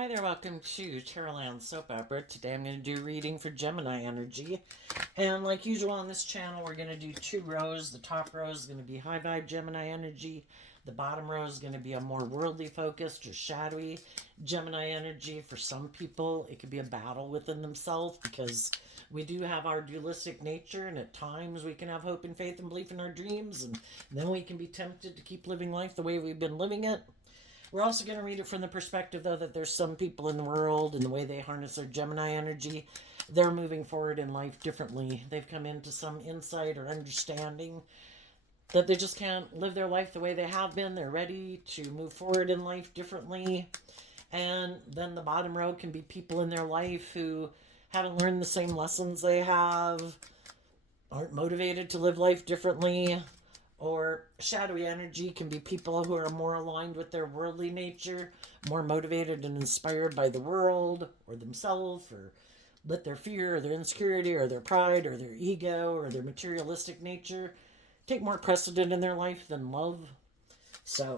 Hi there, welcome to Terraland Soap Opera. Today I'm going to do reading for Gemini energy. And like usual on this channel, we're going to do two rows. The top row is going to be high vibe Gemini energy. The bottom row is going to be a more worldly focused or shadowy Gemini energy. For some people, it could be a battle within themselves because we do have our dualistic nature, and at times we can have hope and faith and belief in our dreams, and then we can be tempted to keep living life the way we've been living it. We're also going to read it from the perspective, though, that there's some people in the world and the way they harness their Gemini energy, they're moving forward in life differently. They've come into some insight or understanding that they just can't live their life the way they have been. They're ready to move forward in life differently. And then the bottom row can be people in their life who haven't learned the same lessons they have, aren't motivated to live life differently. Or shadowy energy can be people who are more aligned with their worldly nature, more motivated and inspired by the world or themselves, or let their fear or their insecurity or their pride or their ego or their materialistic nature take more precedent in their life than love. So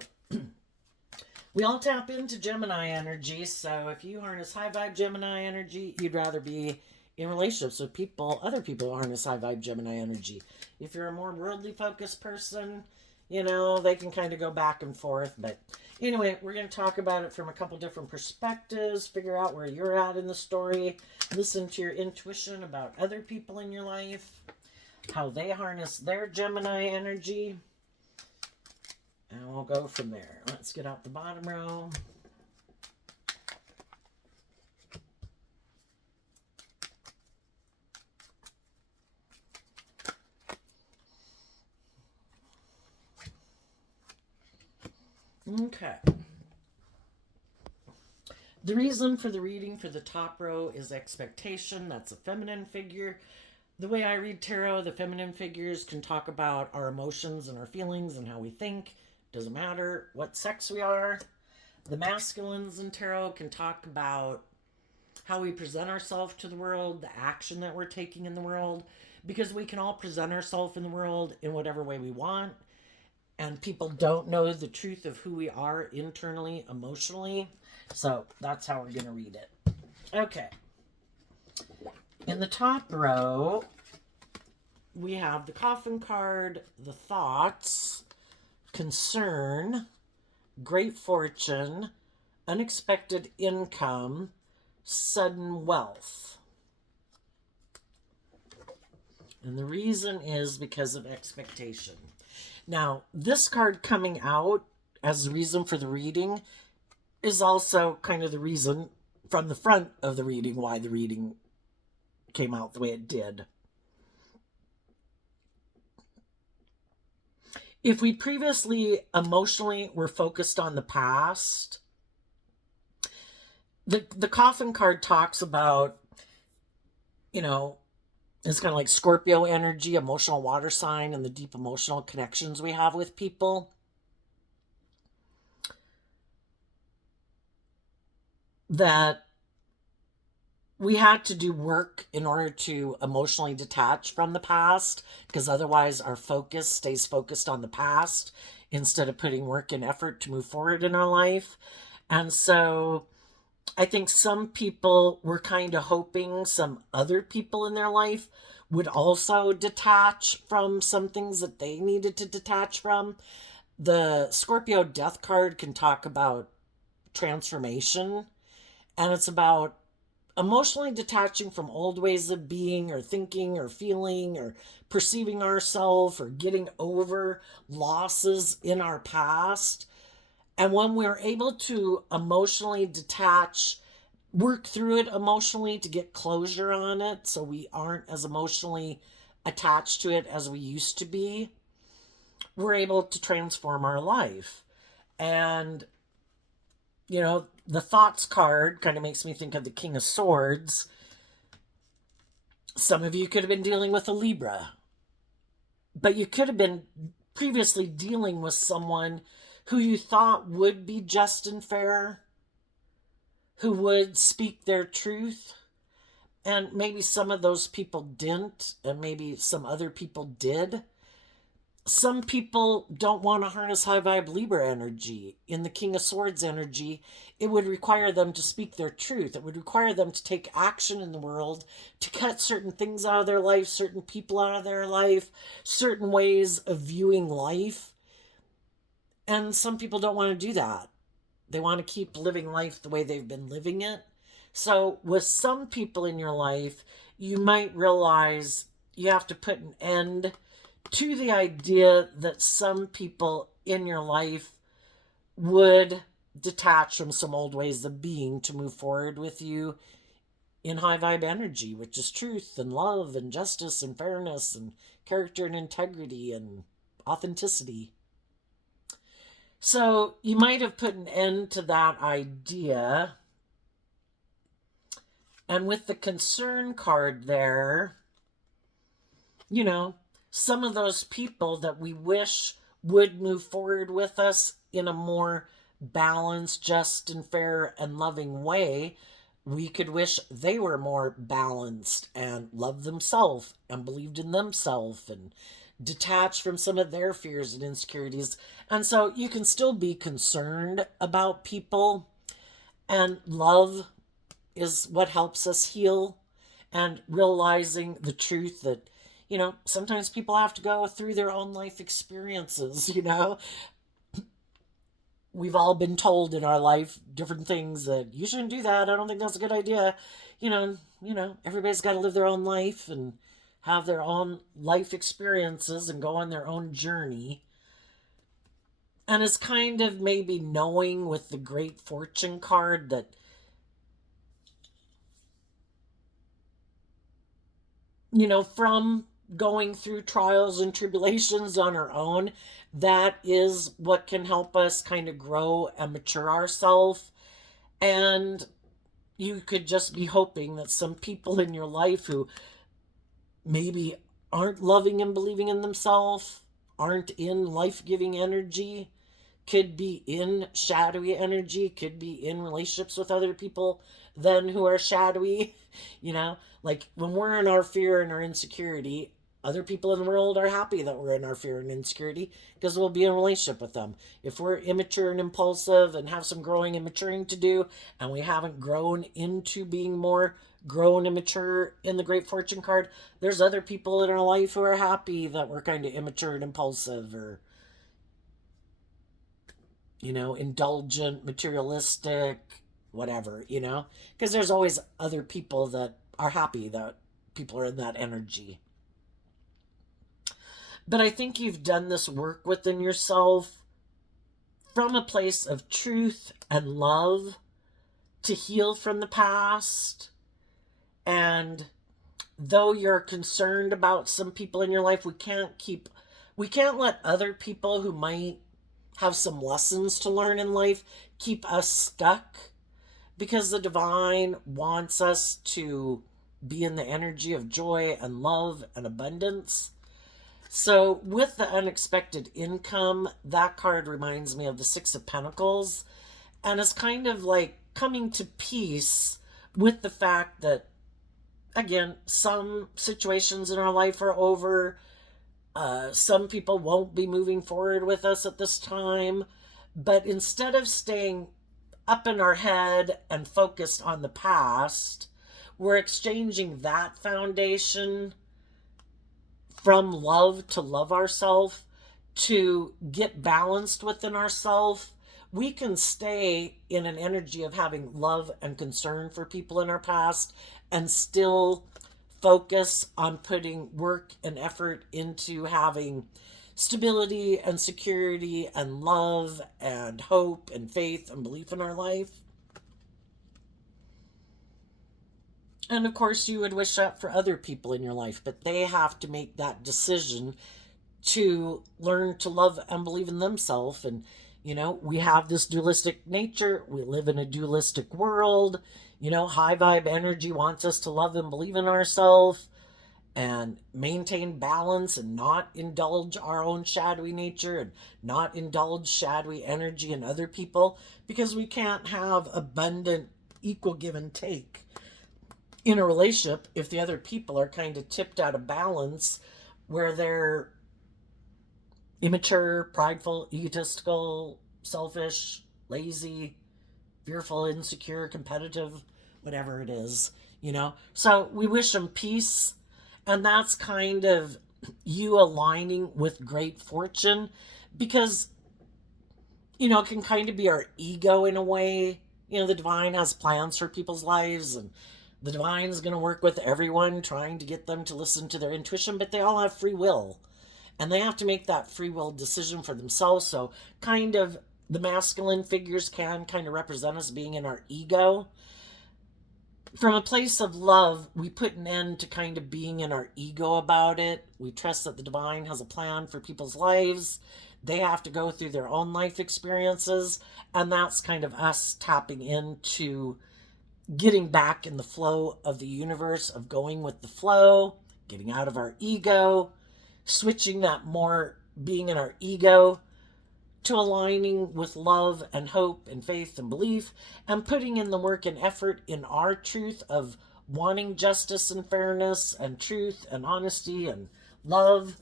we all tap into Gemini energy. So if you harness high vibe Gemini energy, you'd rather be in relationships with people, other people who harness high vibe Gemini energy. If you're a more worldly focused person, they can kind of go back and forth. But anyway, we're going to talk about it from a couple different perspectives, figure out where you're at in the story, listen to your intuition about other people in your life, how they harness their Gemini energy, and we'll go from there. Let's get out the bottom row. Okay. The reason for the reading for the top row is expectation. That's a feminine figure. The way I read tarot, the feminine figures can talk about our emotions and our feelings and how we think. Doesn't matter what sex we are. The masculines in tarot can talk about how we present ourselves to the world, the action that we're taking in the world, because we can all present ourselves in the world in whatever way we want. And people don't know the truth of who we are internally, emotionally. So that's how we're going to read it. Okay. In the top row, we have the coffin card, the thoughts, concern, great fortune, unexpected income, sudden wealth. And the reason is because of expectation. Now, this card coming out as the reason for the reading is also kind of the reason from the front of the reading why the reading came out the way it did. If we previously emotionally were focused on the past, the coffin card talks about, it's kind of like Scorpio energy, emotional water sign, and the deep emotional connections we have with people. That we had to do work in order to emotionally detach from the past, because otherwise our focus stays focused on the past instead of putting work and effort to move forward in our life. And so I think some people were kind of hoping some other people in their life would also detach from some things that they needed to detach from. The Scorpio death card can talk about transformation, and it's about emotionally detaching from old ways of being or thinking or feeling or perceiving ourselves or getting over losses in our past. And when we're able to emotionally detach, work through it emotionally to get closure on it so we aren't as emotionally attached to it as we used to be, we're able to transform our life. And, the thoughts card kind of makes me think of the King of Swords. Some of you could have been dealing with a Libra, but you could have been previously dealing with someone who you thought would be just and fair, who would speak their truth. And maybe some of those people didn't, and maybe some other people did. Some people don't want to harness high vibe Libra energy. In the King of Swords energy, it would require them to speak their truth. It would require them to take action in the world, to cut certain things out of their life, certain people out of their life, certain ways of viewing life. And some people don't want to do that. They want to keep living life the way they've been living it. So, with some people in your life, you might realize you have to put an end to the idea that some people in your life would detach from some old ways of being to move forward with you in high vibe energy, which is truth and love and justice and fairness and character and integrity and authenticity. So you might have put an end to that idea. And with the concern card there, you know, some of those people that we wish would move forward with us in a more balanced, just, and fair and loving way, we could wish they were more balanced and loved themselves and believed in themselves and detached from some of their fears and insecurities. And so you can still be concerned about people, and love is what helps us heal, and realizing the truth that, sometimes people have to go through their own life experiences. We've all been told in our life different things that you shouldn't do that. I don't think that's a good idea. Everybody's got to live their own life and have their own life experiences and go on their own journey. And it's kind of maybe knowing with the Great Fortune card that from going through trials and tribulations on our own, that is what can help us kind of grow and mature ourselves. And you could just be hoping that some people in your life who maybe aren't loving and believing in themselves, aren't in life giving energy, could be in shadowy energy, could be in relationships with other people then who are shadowy. Like when we're in our fear and our insecurity, other people in the world are happy that we're in our fear and insecurity because we'll be in a relationship with them. If we're immature and impulsive and have some growing and maturing to do, and we haven't grown into being more grown and mature in the Great Fortune card, there's other people in our life who are happy that we're kind of immature and impulsive, or indulgent, materialistic, whatever. Because there's always other people that are happy that people are in that energy. But I think you've done this work within yourself from a place of truth and love to heal from the past. And though you're concerned about some people in your life, we can't let other people who might have some lessons to learn in life keep us stuck, because the divine wants us to be in the energy of joy and love and abundance. So, with the unexpected income, that card reminds me of the Six of Pentacles. And it's kind of like coming to peace with the fact that, again, some situations in our life are over. Some people won't be moving forward with us at this time. But instead of staying up in our head and focused on the past, we're exchanging that foundation from love to love ourselves, to get balanced within ourselves. We can stay in an energy of having love and concern for people in our past and still focus on putting work and effort into having stability and security and love and hope and faith and belief in our life. And of course, you would wish that for other people in your life, but they have to make that decision to learn to love and believe in themselves. And, we have this dualistic nature. We live in a dualistic world. High vibe energy wants us to love and believe in ourselves and maintain balance and not indulge our own shadowy nature and not indulge shadowy energy in other people, because we can't have abundant, equal give and take in a relationship if the other people are kind of tipped out of balance, where they're immature, prideful, egotistical, selfish, lazy, fearful, insecure, competitive, whatever it is, you know. So we wish them peace, and that's kind of you aligning with great fortune, because you know, it can kind of be our ego in a way. You know, the divine has plans for people's lives, and the divine's going to work with everyone, trying to get them to listen to their intuition, but they all have free will, and they have to make that free will decision for themselves. So, kind of, the masculine figures can kind of represent us being in our ego. From a place of love, we put an end to kind of being in our ego about it. We trust that the divine has a plan for people's lives. They have to go through their own life experiences, and that's kind of us tapping into getting back in the flow of the universe, of going with the flow, getting out of our ego, switching that more being in our ego to aligning with love and hope and faith and belief, and putting in the work and effort in our truth of wanting justice and fairness and truth and honesty and love.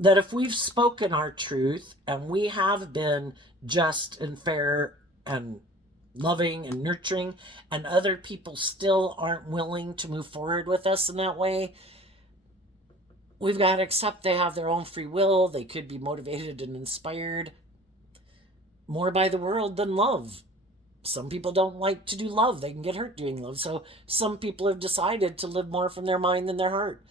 That if we've spoken our truth and we have been just and fair and loving and nurturing, and other people still aren't willing to move forward with us in that way, we've got to accept they have their own free will. They could be motivated and inspired more by the world than love. Some people don't like to do love. They can get hurt doing love. So some people have decided to live more from their mind than their heart.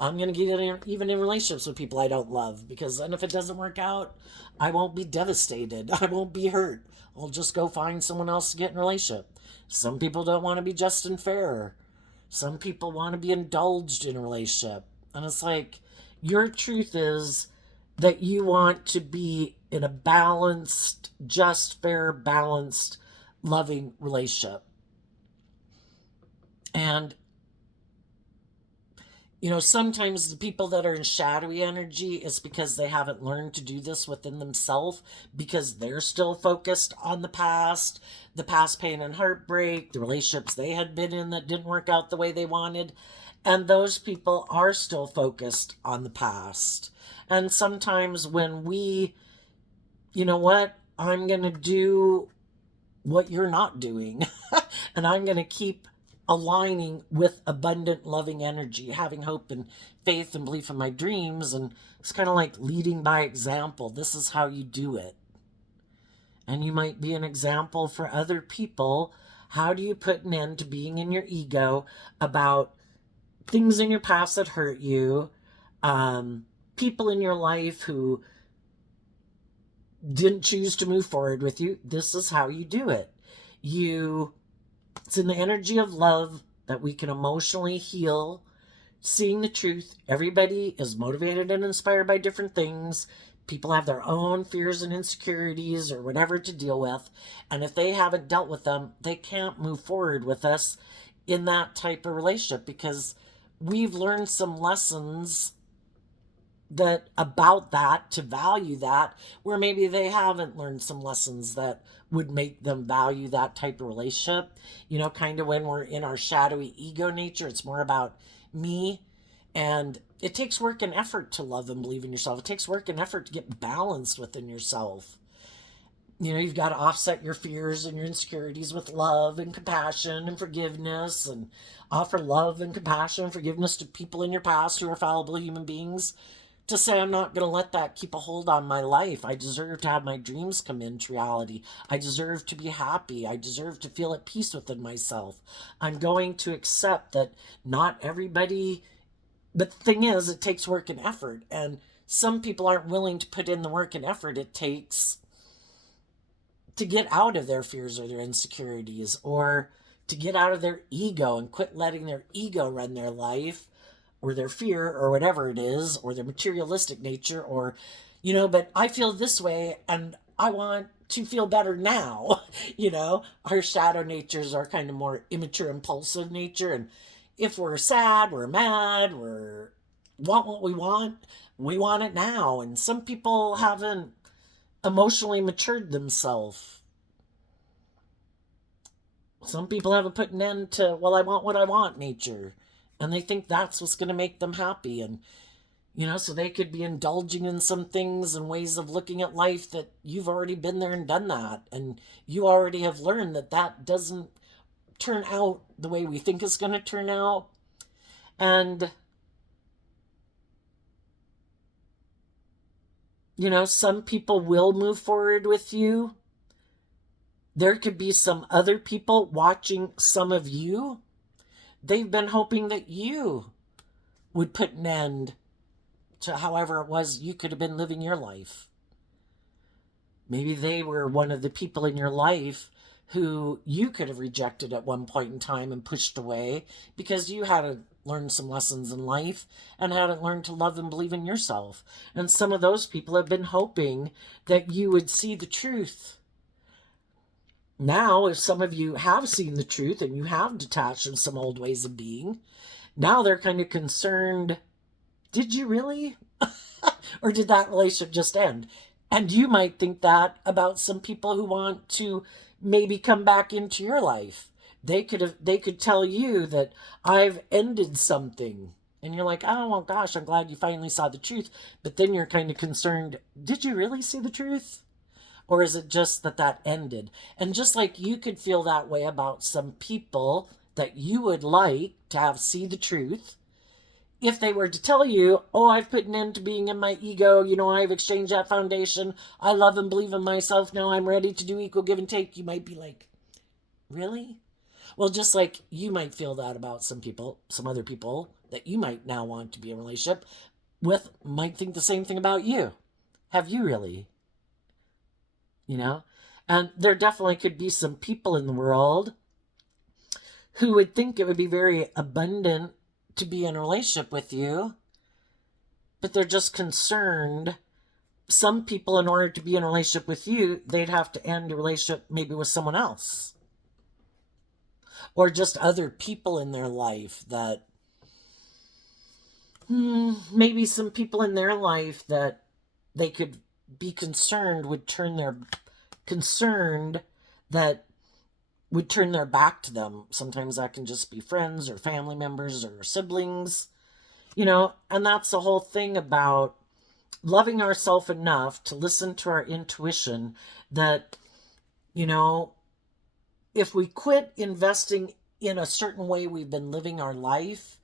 I'm going to get even in relationships with people I don't love, because then if it doesn't work out, I won't be devastated. I won't be hurt. I'll just go find someone else to get in a relationship. Some people don't want to be just and fair. Some people want to be indulged in a relationship. And it's like, your truth is that you want to be in a balanced, just, fair, balanced, loving relationship. And you know, sometimes the people that are in shadowy energy is because they haven't learned to do this within themselves, because they're still focused on the past pain and heartbreak, the relationships they had been in that didn't work out the way they wanted. And those people are still focused on the past. And sometimes when we, you know what, I'm going to do what you're not doing, and I'm going to keep aligning with abundant loving energy, having hope and faith and belief in my dreams. And it's kind of like leading by example. This is how you do it. And you might be an example for other people. How do you put an end to being in your ego about things in your past that hurt you, people in your life who didn't choose to move forward with you? This is how you do it. It's in the energy of love that we can emotionally heal, seeing the truth. Everybody is motivated and inspired by different things. People have their own fears and insecurities or whatever to deal with. And if they haven't dealt with them, they can't move forward with us in that type of relationship, because we've learned some lessons that about that to value that, where maybe they haven't learned some lessons that would make them value that type of relationship. You know, kind of when we're in our shadowy ego nature, it's more about me. And it takes work and effort to love and believe in yourself. It takes work and effort to get balanced within yourself. You know, you've got to offset your fears and your insecurities with love and compassion and forgiveness, and offer love and compassion and forgiveness to people in your past who are fallible human beings, to say, I'm not going to let that keep a hold on my life. I deserve to have my dreams come into reality. I deserve to be happy. I deserve to feel at peace within myself. I'm going to accept that not everybody, but the thing is, it takes work and effort. And some people aren't willing to put in the work and effort it takes to get out of their fears or their insecurities, or to get out of their ego and quit letting their ego run their life, or their fear, or whatever it is, or their materialistic nature, or, you know, but I feel this way and I want to feel better now. You know, our shadow natures are kind of more immature, impulsive nature. And if we're sad, we're mad, we're want what we want it now. And some people haven't emotionally matured themselves. Some people haven't put an end to, well, I want what I want nature. And they think that's what's going to make them happy. And So they could be indulging in some things and ways of looking at life that you've already been there and done that. And you already have learned that that doesn't turn out the way we think it's going to turn out. And, some people will move forward with you. There could be some other people watching some of you. They've been hoping that you would put an end to however it was you could have been living your life. Maybe they were one of the people in your life who you could have rejected at one point in time and pushed away because you hadn't learned some lessons in life and hadn't learned to love and believe in yourself. And some of those people have been hoping that you would see the truth. Now, if some of you have seen the truth and you have detached from some old ways of being, now they're kind of concerned, did you really? Or did that relationship just end? And you might think that about some people who want to maybe come back into your life. They could tell you that I've ended something. And you're like, oh, well, gosh, I'm glad you finally saw the truth. But then you're kind of concerned, did you really see the truth? Or is it just that ended? And just like you could feel that way about some people that you would like to have see the truth, if they were to tell you, oh, I've put an end to being in my ego, I've exchanged that foundation, I love and believe in myself, now I'm ready to do equal give and take, you might be like, really? Well, just like you might feel that about some people, some other people that you might now want to be in a relationship with might think the same thing about you. Have you really? And there definitely could be some people in the world who would think it would be very abundant to be in a relationship with you, but they're just concerned. Some people, in order to be in a relationship with you, they'd have to end a relationship maybe with someone else. Or just other people in their life that, maybe some people in their life that they could be concerned would turn their back to them. Sometimes that can just be friends or family members or siblings, and that's the whole thing about loving ourselves enough to listen to our intuition that, if we quit investing in a certain way we've been living our life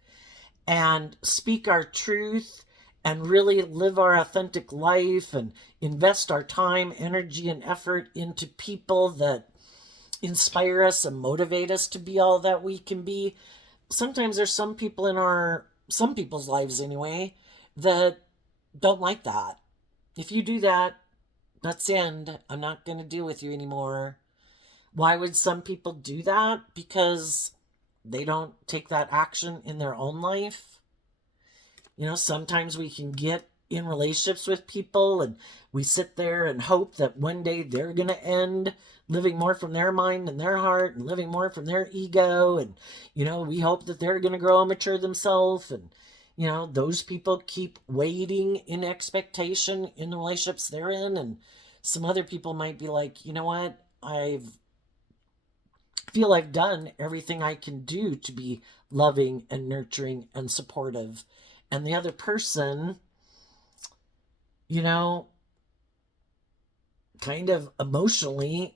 and speak our truth and really live our authentic life and invest our time, energy, and effort into people that inspire us and motivate us to be all that we can be. Sometimes there's some people in some people's lives anyway, that don't like that. If you do that, that's the end. I'm not going to deal with you anymore. Why would some people do that? Because they don't take that action in their own life. Sometimes we can get in relationships with people and we sit there and hope that one day they're going to end living more from their mind and their heart and living more from their ego. And, we hope that they're going to grow and mature themselves. And, those people keep waiting in expectation in the relationships they're in. And some other people might be like, you know what? I feel I've done everything I can do to be loving and nurturing and supportive. And the other person, kind of emotionally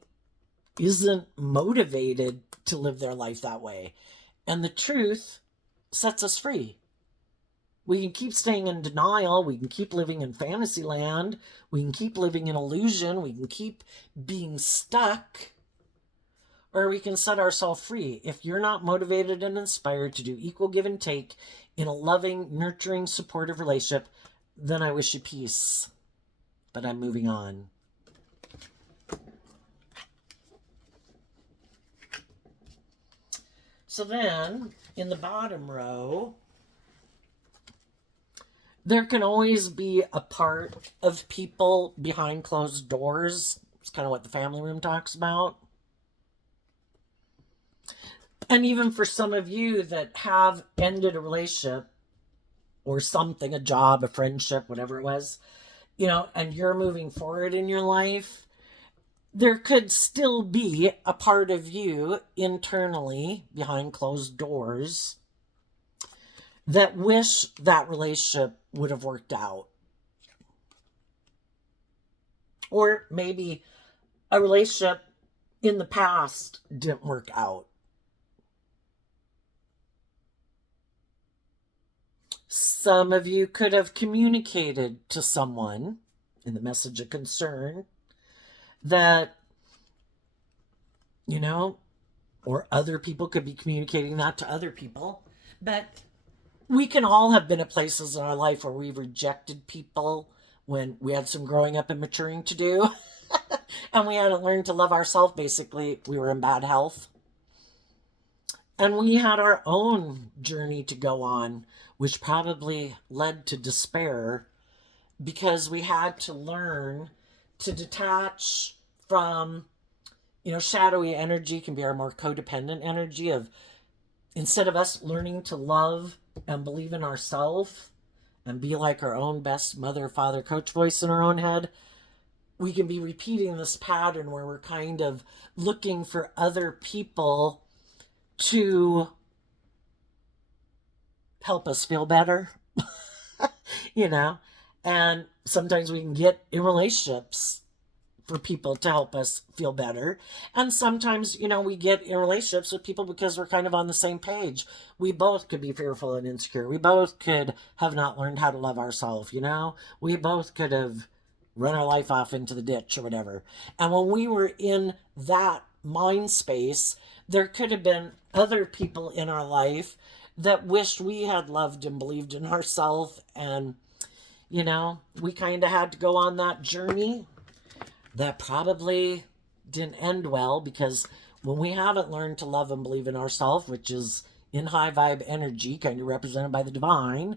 isn't motivated to live their life that way. And the truth sets us free. We can keep staying in denial. We can keep living in fantasy land. We can keep living in illusion. We can keep being stuck. Or we can set ourselves free. If you're not motivated and inspired to do equal give and take in a loving, nurturing, supportive relationship, then I wish you peace. But I'm moving on. So then, in the bottom row, there can always be a part of people behind closed doors. It's kind of what the family room talks about. And even for some of you that have ended a relationship or something, a job, a friendship, whatever it was, and you're moving forward in your life, there could still be a part of you internally behind closed doors that wish that relationship would have worked out. Or maybe a relationship in the past didn't work out. Some of you could have communicated to someone in the message of concern that, or other people could be communicating that to other people. But we can all have been at places in our life where we've rejected people when we had some growing up and maturing to do. And we hadn't learned to love ourselves. Basically, we were in bad health. And we had our own journey to go on, which probably led to despair, because we had to learn to detach from, shadowy energy can be our more codependent energy of, instead of us learning to love and believe in ourselves and be like our own best mother, father, coach voice in our own head, we can be repeating this pattern where we're kind of looking for other people to help us feel better, and sometimes we can get in relationships for people to help us feel better. And sometimes, we get in relationships with people because we're kind of on the same page. We both could be fearful and insecure. We both could have not learned how to love ourselves, We both could have run our life off into the ditch or whatever. And when we were in that mind space, there could have been other people in our life that wished we had loved and believed in ourselves. And, we kind of had to go on that journey that probably didn't end well, because when we haven't learned to love and believe in ourselves, which is in high vibe energy, kind of represented by the divine,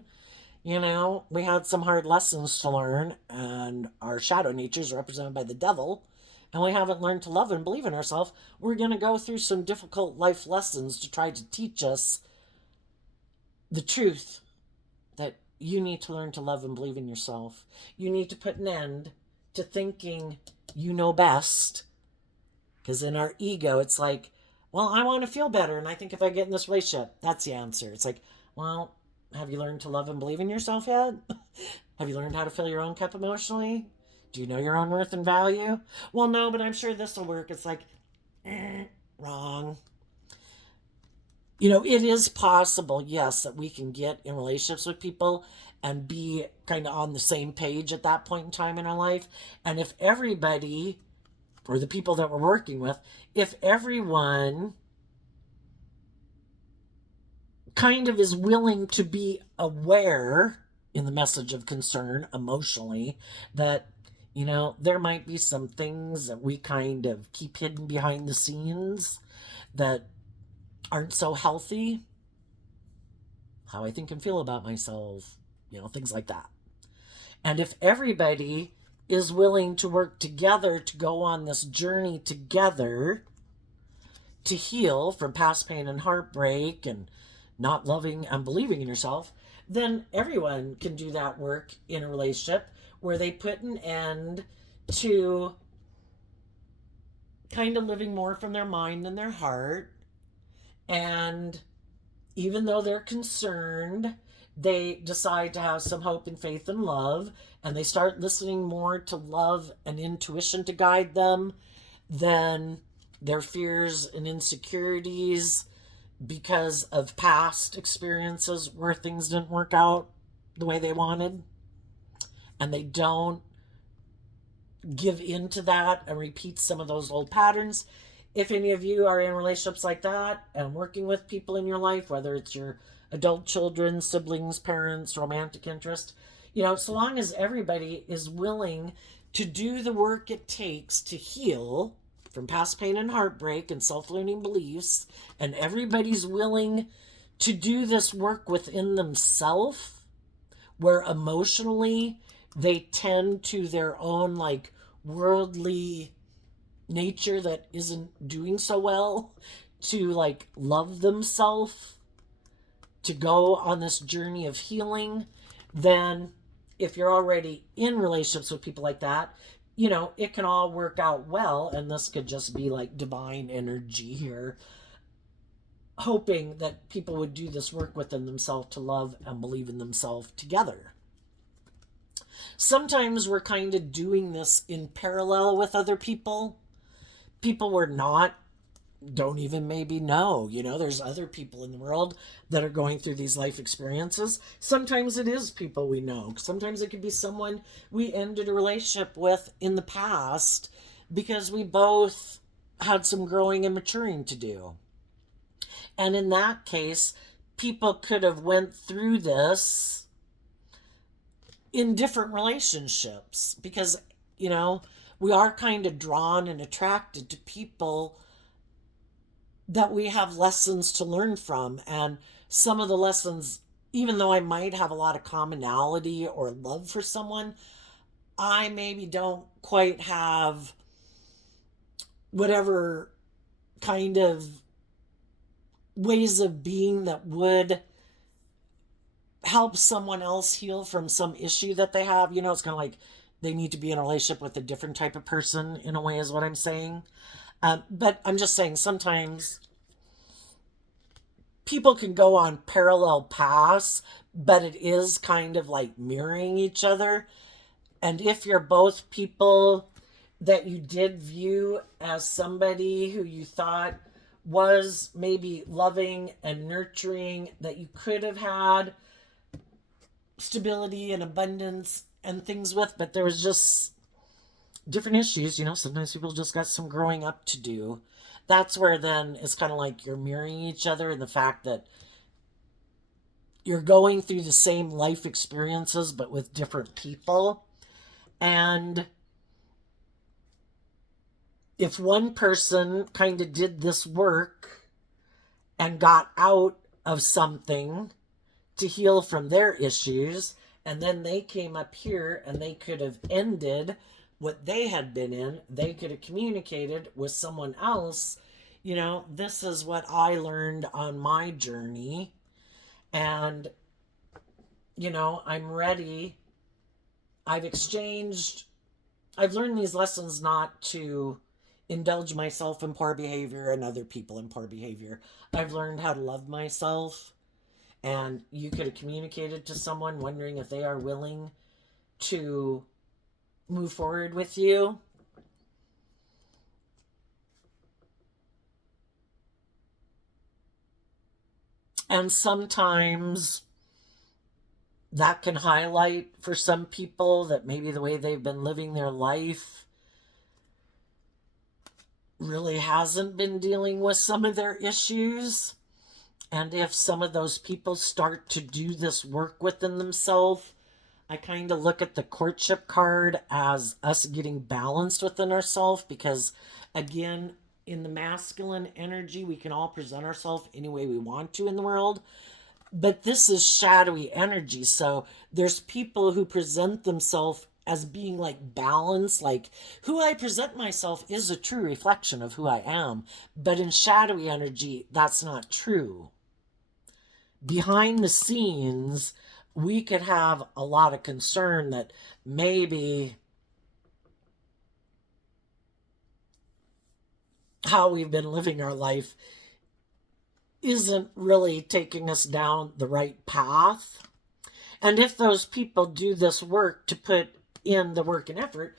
we had some hard lessons to learn, and our shadow nature is represented by the devil, and we haven't learned to love and believe in ourselves. We're going to go through some difficult life lessons to try to teach us the truth that you need to learn to love and believe in yourself. You need to put an end to thinking you know best, because in our ego it's like, well, I want to feel better, and I think if I get in this relationship, that's the answer. It's like, well, have you learned to love and believe in yourself yet? Have you learned how to fill your own cup emotionally? Do you know your own worth and value? Well, no, but I'm sure this will work. It's like, wrong. It is possible, yes, that we can get in relationships with people and be kind of on the same page at that point in time in our life. And if everybody, or the people that we're working with, if everyone kind of is willing to be aware in the message of concern emotionally that, there might be some things that we kind of keep hidden behind the scenes that aren't so healthy, how I think and feel about myself, things like that. And if everybody is willing to work together to go on this journey together to heal from past pain and heartbreak and not loving and believing in yourself, then everyone can do that work in a relationship where they put an end to kind of living more from their mind than their heart. And even though they're concerned, they decide to have some hope and faith and love, and they start listening more to love and intuition to guide them than their fears and insecurities because of past experiences where things didn't work out the way they wanted. And they don't give into that and repeat some of those old patterns. If any of you are in relationships like that and working with people in your life, whether it's your adult children, siblings, parents, romantic interest, so long as everybody is willing to do the work it takes to heal from past pain and heartbreak and self-limiting beliefs, and everybody's willing to do this work within themselves, where emotionally they tend to their own worldly nature that isn't doing so well, to love themselves, to go on this journey of healing, then if you're already in relationships with people like that, it can all work out well. And this could just be divine energy here, hoping that people would do this work within themselves to love and believe in themselves together. Sometimes we're kind of doing this in parallel with other people. People we're not don't even maybe know. There's other people in the world that are going through these life experiences. Sometimes it is people we know. Sometimes it could be someone we ended a relationship with in the past because we both had some growing and maturing to do. And in that case, people could have went through this in different relationships because, you know, we are kind of drawn and attracted to people that we have lessons to learn from. And some of the lessons, even though I might have a lot of commonality or love for someone, I maybe don't quite have whatever kind of ways of being that would help someone else heal from some issue that they have. It's kind of like they need to be in a relationship with a different type of person, in a way, is what I'm saying. But I'm just saying sometimes people can go on parallel paths, but it is kind of like mirroring each other. And if you're both people that you did view as somebody who you thought was maybe loving and nurturing, that you could have had stability and abundance and things with, but there was just different issues. Sometimes people just got some growing up to do. That's where then it's kind of like you're mirroring each other, and the fact that you're going through the same life experiences but with different people. And if one person kind of did this work and got out of something to heal from their issues, and then they came up here and they could have ended what they had been in, they could have communicated with someone else. This is what I learned on my journey. And, I'm ready. I've learned these lessons not to indulge myself in poor behavior and other people in poor behavior. I've learned how to love myself. And you could have communicated to someone wondering if they are willing to move forward with you. And sometimes that can highlight for some people that maybe the way they've been living their life really hasn't been dealing with some of their issues. And if some of those people start to do this work within themselves, I kind of look at the courtship card as us getting balanced within ourselves, because, again, in the masculine energy, we can all present ourselves any way we want to in the world. But this is shadowy energy. So there's people who present themselves as being like balanced, like who I present myself is a true reflection of who I am. But in shadowy energy, that's not true. Behind the scenes, we could have a lot of concern that maybe how we've been living our life isn't really taking us down the right path. And if those people do this work to put in the work and effort,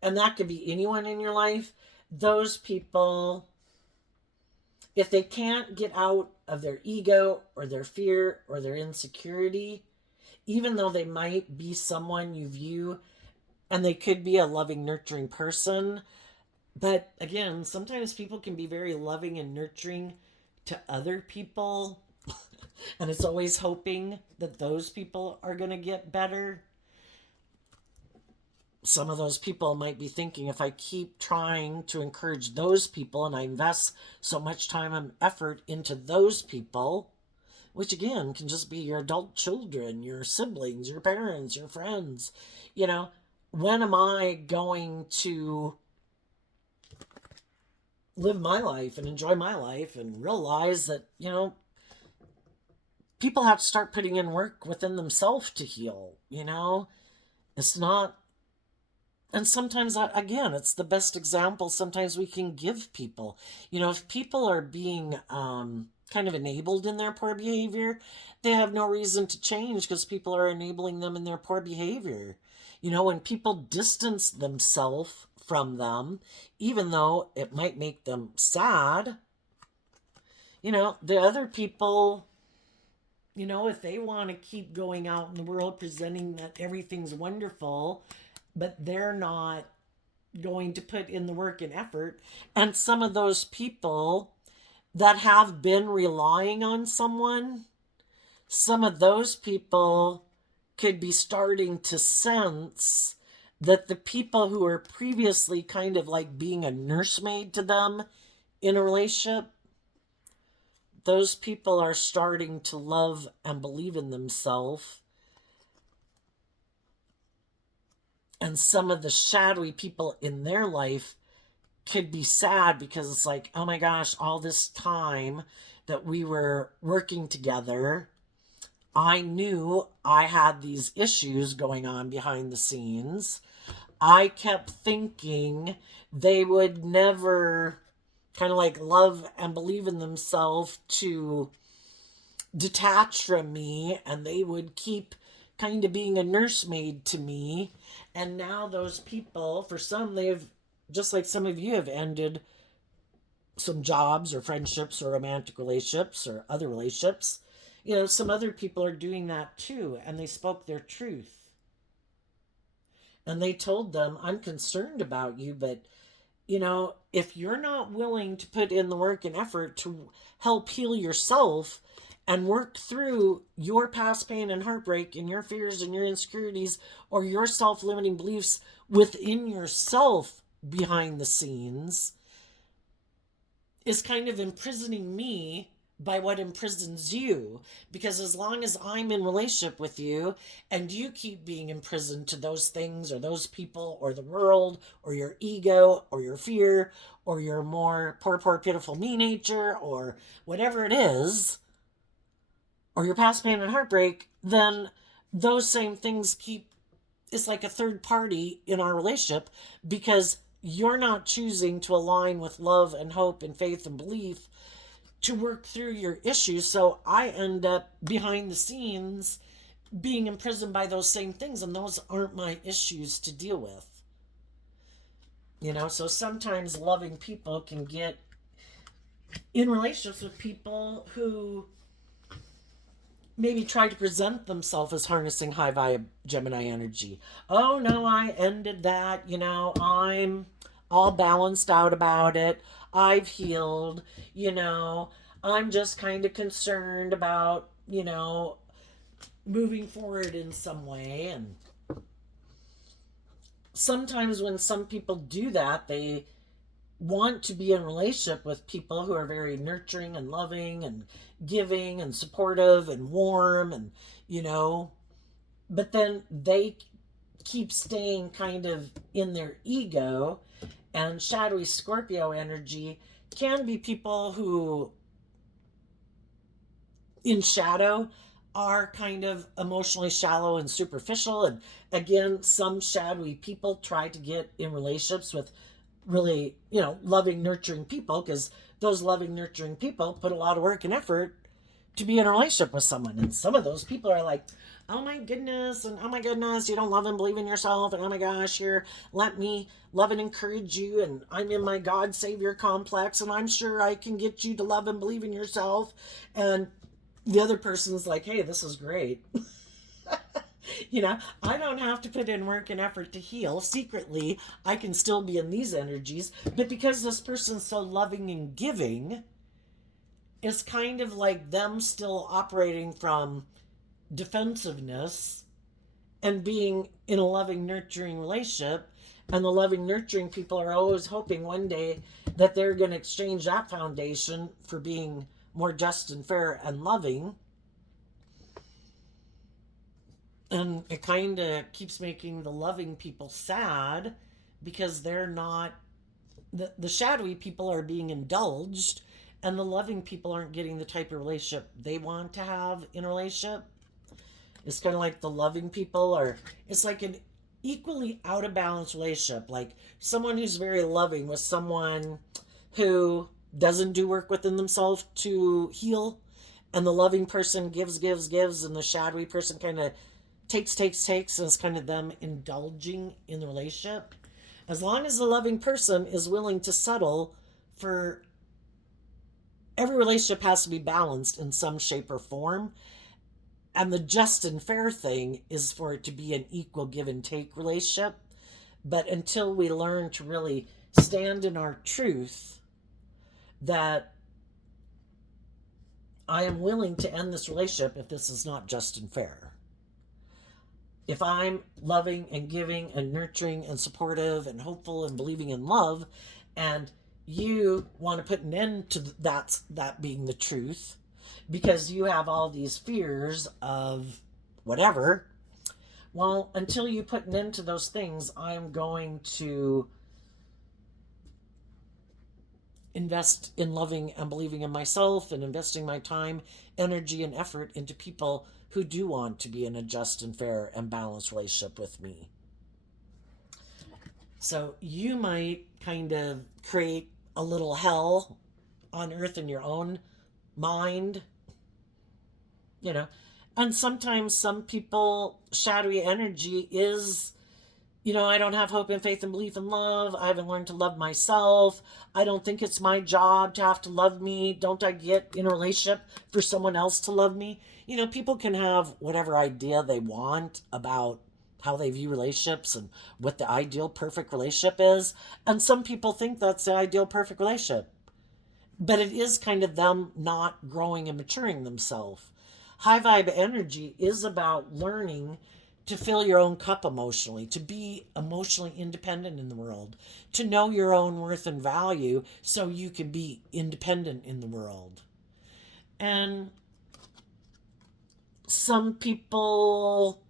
and that could be anyone in your life, those people, if they can't get out of their ego or their fear or their insecurity, even though they might be someone you view and they could be a loving, nurturing person, but again, sometimes people can be very loving and nurturing to other people, and it's always hoping that those people are going to get better. Some of those people might be thinking, if I keep trying to encourage those people and I invest so much time and effort into those people, which again can just be your adult children, your siblings, your parents, your friends, when am I going to live my life and enjoy my life and realize that, people have to start putting in work within themselves to heal, It's not, and sometimes, again, it's the best example sometimes we can give people. If people are being kind of enabled in their poor behavior, they have no reason to change because people are enabling them in their poor behavior. When people distance themselves from them, even though it might make them sad, the other people, if they want to keep going out in the world presenting that everything's wonderful, but they're not going to put in the work and effort, and some of those people that have been relying on someone, some of those people could be starting to sense that the people who were previously kind of like being a nursemaid to them in a relationship, those people are starting to love and believe in themselves. And some of the shadowy people in their life could be sad because it's like, oh my gosh, all this time that we were working together, I knew I had these issues going on behind the scenes. I kept thinking they would never kind of like love and believe in themselves to detach from me, and they would keep kind of being a nursemaid to me. And now those people, for some, they've, just like some of you have ended some jobs or friendships or romantic relationships or other relationships. Some other people are doing that too, and they spoke their truth. And they told them, I'm concerned about you, but, if you're not willing to put in the work and effort to help heal yourself and work through your past pain and heartbreak and your fears and your insecurities or your self-limiting beliefs within yourself behind the scenes, is kind of imprisoning me by what imprisons you. Because as long as I'm in relationship with you and you keep being imprisoned to those things or those people or the world or your ego or your fear or your more poor, pitiful me nature or whatever it is, or your past pain and heartbreak, then those same things it's like a third party in our relationship because you're not choosing to align with love and hope and faith and belief to work through your issues. So I end up behind the scenes being imprisoned by those same things, and those aren't my issues to deal with. So sometimes loving people can get in relationships with people who maybe try to present themselves as harnessing high vibe Gemini energy. Oh no, I ended that. I'm all balanced out about it. I've healed. I'm just kind of concerned about, moving forward in some way. And sometimes when some people do that, they want to be in a relationship with people who are very nurturing and loving and giving and supportive and warm and, but then they keep staying kind of in their ego. And shadowy Scorpio energy can be people who in shadow are kind of emotionally shallow and superficial. And again, some shadowy people try to get in relationships with really, loving, nurturing people, because those loving, nurturing people put a lot of work and effort to be in a relationship with someone. And some of those people are like, oh my goodness, and oh my goodness, you don't love and believe in yourself, and oh my gosh, here, let me love and encourage you, and I'm in my God Savior complex, and I'm sure I can get you to love and believe in yourself. And the other person's like, hey, this is great. I don't have to put in work and effort to heal. Secretly, I can still be in these energies. But because this person's so loving and giving, it's kind of like them still operating from defensiveness and being in a loving, nurturing relationship. And the loving, nurturing people are always hoping one day that they're going to exchange that foundation for being more just and fair and loving. And it kind of keeps making the loving people sad because they're not, the shadowy people are being indulged, and the loving people aren't getting the type of relationship they want to have in a relationship. It's kind of like the loving people are, it's like an equally out of balance relationship. Like someone who's very loving with someone who doesn't do work within themselves to heal, and the loving person gives, and the shadowy person kind of takes, and it's kind of them indulging in the relationship. As long as the loving person is willing to settle for every relationship has to be balanced in some shape or form. And the just and fair thing is for it to be an equal give and take relationship. But until we learn to really stand in our truth that I am willing to end this relationship if this is not just and fair. If I'm loving and giving and nurturing and supportive and hopeful and believing in love, and you want to put an end to that being the truth because you have all these fears of whatever, well, until you put an end to those things, I'm going to invest in loving and believing in myself and investing my time, energy, and effort into people who do want to be in a just and fair and balanced relationship with me. So you might kind of create a little hell on earth in your own mind, you know. And sometimes some people, shadowy energy is, I don't have hope and faith and belief and love. I haven't learned to love myself. I don't think it's my job to have to love me. Don't I get in a relationship for someone else to love me? People can have whatever idea they want about how they view relationships and what the ideal perfect relationship is. And some people think that's the ideal perfect relationship. But it is kind of them not growing and maturing themselves. High vibe energy is about learning to fill your own cup emotionally, to be emotionally independent in the world, to know your own worth and value so you can be independent in the world. And some people,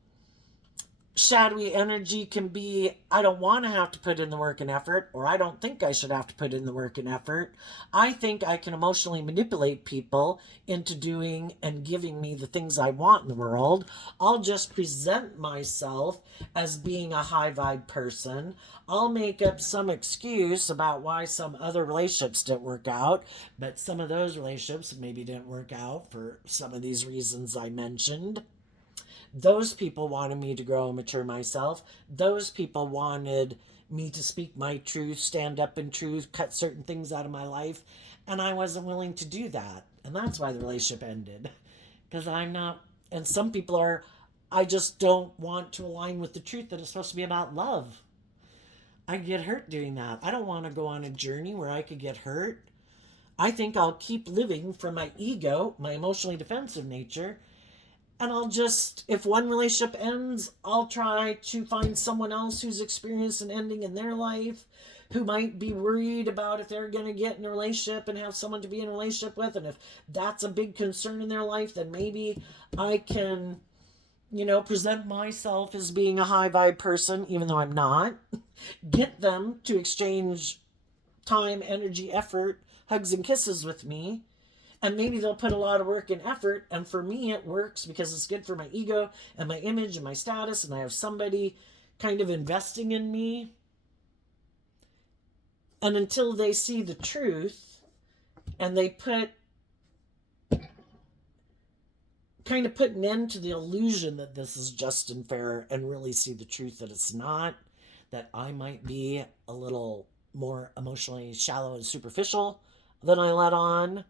shadowy energy can be, I don't want to have to put in the work and effort, or I don't think I should have to put in the work and effort. I think I can emotionally manipulate people into doing and giving me the things I want in the world. I'll just present myself as being a high vibe person. I'll make up some excuse about why some other relationships didn't work out, but some of those relationships maybe didn't work out for some of these reasons I mentioned. Those people wanted me to grow and mature myself. Those people wanted me to speak my truth, stand up in truth, cut certain things out of my life. And I wasn't willing to do that. And that's why the relationship ended. Because I'm not, and some people are, I just don't want to align with the truth that it's supposed to be about love. I get hurt doing that. I don't want to go on a journey where I could get hurt. I think I'll keep living from my ego, my emotionally defensive nature, and I'll just, if one relationship ends, I'll try to find someone else who's experienced an ending in their life, who might be worried about if they're going to get in a relationship and have someone to be in a relationship with. And if that's a big concern in their life, then maybe I can, present myself as being a high vibe person, even though I'm not. Get them to exchange time, energy, effort, hugs, and kisses with me. And maybe they'll put a lot of work and effort. And for me, it works because it's good for my ego and my image and my status. And I have somebody kind of investing in me. And until they see the truth and they put an end to the illusion that this is just and fair and really see the truth that it's not, that I might be a little more emotionally shallow and superficial than I let on.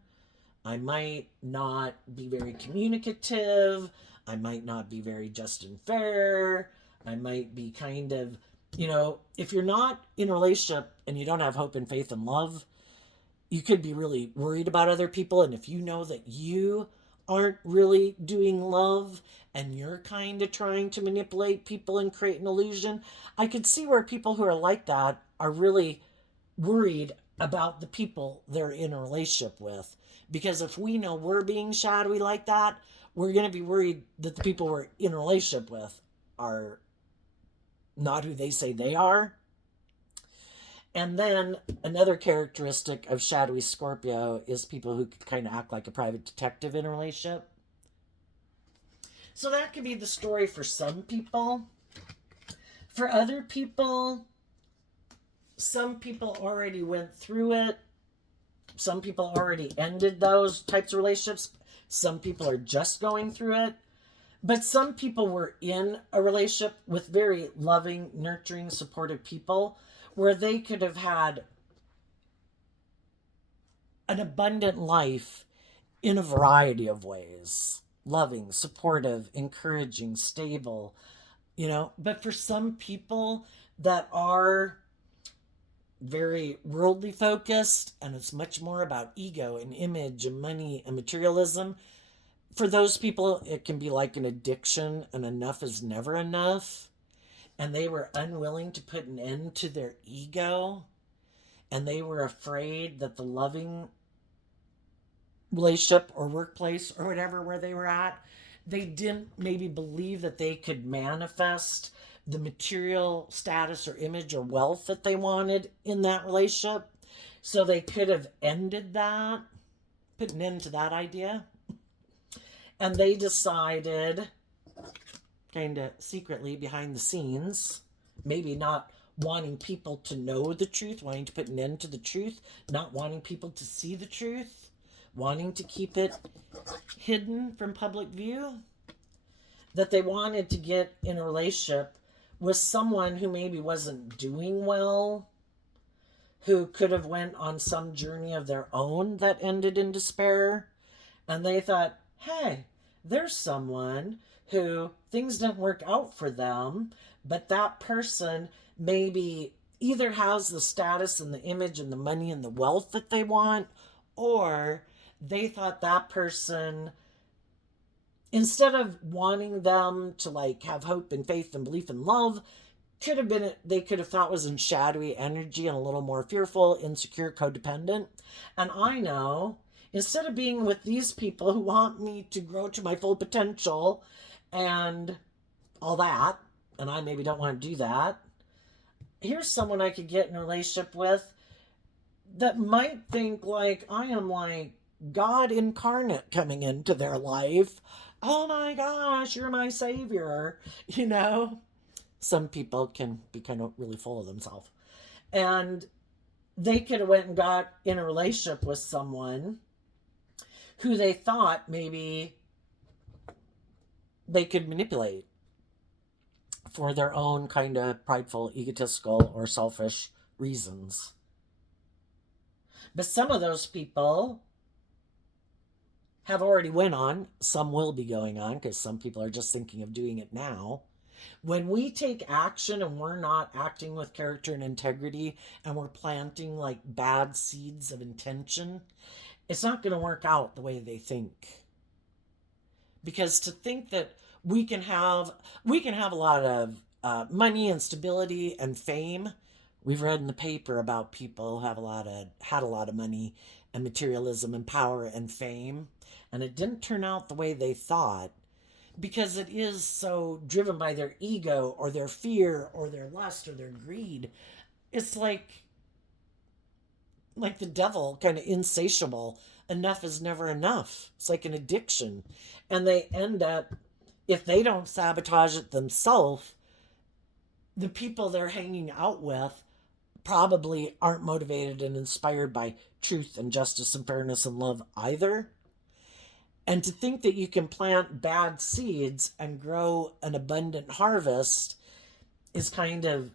I might not be very communicative. I might not be very just and fair. I might be kind of, if you're not in a relationship and you don't have hope and faith and love, you could be really worried about other people. And if you know that you aren't really doing love and you're kind of trying to manipulate people and create an illusion, I could see where people who are like that are really worried about the people they're in a relationship with. Because if we know we're being shadowy like that, we're going to be worried that the people we're in a relationship with are not who they say they are. And then another characteristic of shadowy Scorpio is people who kind of act like a private detective in a relationship. So that could be the story for some people. For other people, some people already went through it Some people already ended those types of relationships. Some people are just going through it. But some people were in a relationship with very loving, nurturing, supportive people where they could have had an abundant life in a variety of ways: loving, supportive, encouraging, stable, But for some people that are very worldly focused and it's much more about ego and image and money and materialism, for those people, it can be like an addiction, and enough is never enough. And they were unwilling to put an end to their ego, and they were afraid that the loving relationship or workplace or whatever where they were at, they didn't maybe believe that they could manifest the material status or image or wealth that they wanted in that relationship. So they could have ended that, put an end to that idea. And they decided, kind of secretly behind the scenes, maybe not wanting people to know the truth, wanting to put an end to the truth, not wanting people to see the truth, wanting to keep it hidden from public view, that they wanted to get in a relationship with someone who maybe wasn't doing well, who could have went on some journey of their own that ended in despair. And they thought, hey, there's someone who things didn't work out for them, but that person maybe either has the status and the image and the money and the wealth that they want, or they thought that person, instead of wanting them to like have hope and faith and belief and love, could have been, they could have thought was in shadowy energy and a little more fearful, insecure, codependent. And I know, instead of being with these people who want me to grow to my full potential and all that, and I maybe don't want to do that, here's someone I could get in a relationship with that might think like I am like God incarnate coming into their life. Oh my gosh, you're my savior, Some people can be kind of really full of themselves. And they could have went and got in a relationship with someone who they thought maybe they could manipulate for their own kind of prideful, egotistical, or selfish reasons. But some of those people have already went on. Some will be going on because some people are just thinking of doing it now. When we take action and we're not acting with character and integrity, and we're planting like bad seeds of intention, it's not going to work out the way they think. Because to think that we can have a lot of money and stability and fame. We've read in the paper about people who had a lot of money and materialism and power and fame, and it didn't turn out the way they thought, because it is so driven by their ego or their fear or their lust or their greed. It's like the devil, kind of insatiable. Enough is never enough. It's like an addiction. And they end up, if they don't sabotage it themselves, the people they're hanging out with probably aren't motivated and inspired by truth and justice and fairness and love either. And to think that you can plant bad seeds and grow an abundant harvest is kind of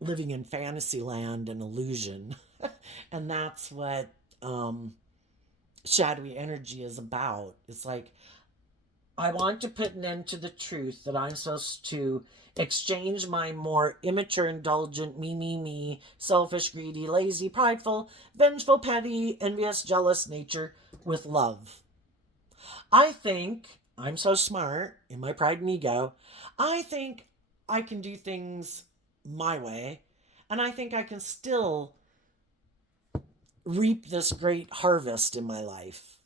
living in fantasy land and illusion. And that's what shadowy energy is about. It's like, I want to put an end to the truth that I'm supposed to exchange my more immature, indulgent, me, selfish, greedy, lazy, prideful, vengeful, petty, envious, jealous nature with love. I think I'm so smart in my pride and ego. I think I can do things my way, and I think I can still reap this great harvest in my life.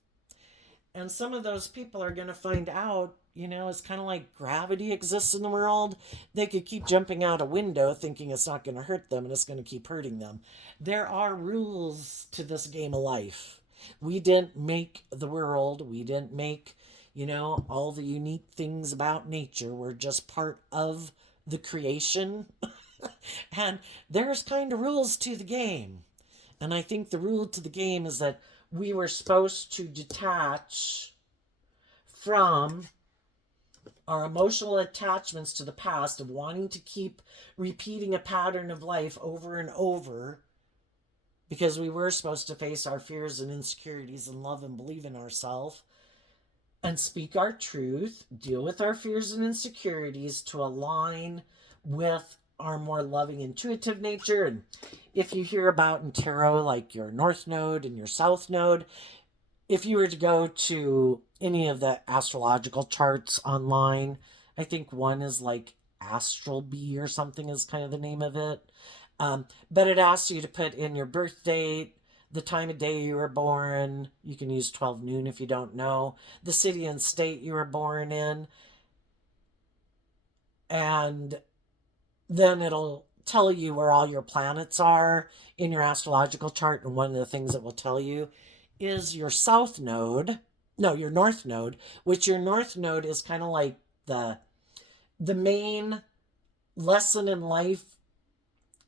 And some of those people are going to find out, it's kind of like gravity exists in the world. They could keep jumping out a window thinking it's not going to hurt them, and it's going to keep hurting them. There are rules to this game of life. We didn't make the world. We didn't make, all the unique things about nature. We're just part of the creation. And there's kind of rules to the game. And I think the rule to the game is that we were supposed to detach from our emotional attachments to the past of wanting to keep repeating a pattern of life over and over, because we were supposed to face our fears and insecurities and love and believe in ourselves and speak our truth, deal with our fears and insecurities to align with our more loving, intuitive nature. And if you hear about in tarot, like your North Node and your South Node, if you were to go to any of the astrological charts online, I think one is like Astral Bee or something is kind of the name of it. But it asks you to put in your birth date, the time of day you were born. You can use 12 noon if you don't know. The city and state you were born in. And then it'll tell you where all your planets are in your astrological chart. And one of the things it will tell you is your South Node. No, your North Node, which your North Node is kind of like the main lesson in life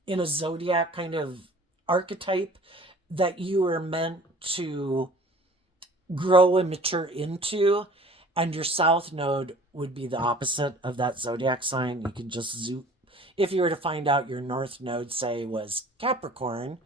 in a zodiac kind of archetype that you are meant to grow and mature into. And your South Node would be the opposite of that zodiac sign. You can just zoom. If you were to find out your North Node, say, was Capricorn,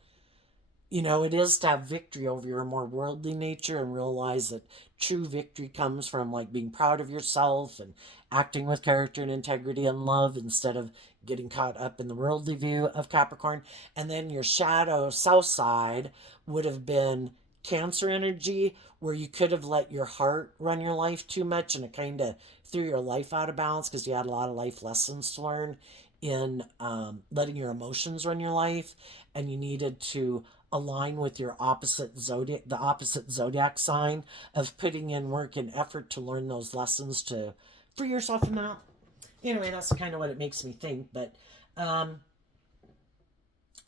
it is to have victory over your more worldly nature and realize that true victory comes from like being proud of yourself and acting with character and integrity and love instead of getting caught up in the worldly view of Capricorn. And then your shadow South side would have been Cancer energy, where you could have let your heart run your life too much and it kind of threw your life out of balance because you had a lot of life lessons to learn in letting your emotions run your life, and you needed to align with your opposite zodiac, the opposite zodiac sign, of putting in work and effort to learn those lessons to free yourself from that. Anyway, that's kind of what it makes me think. But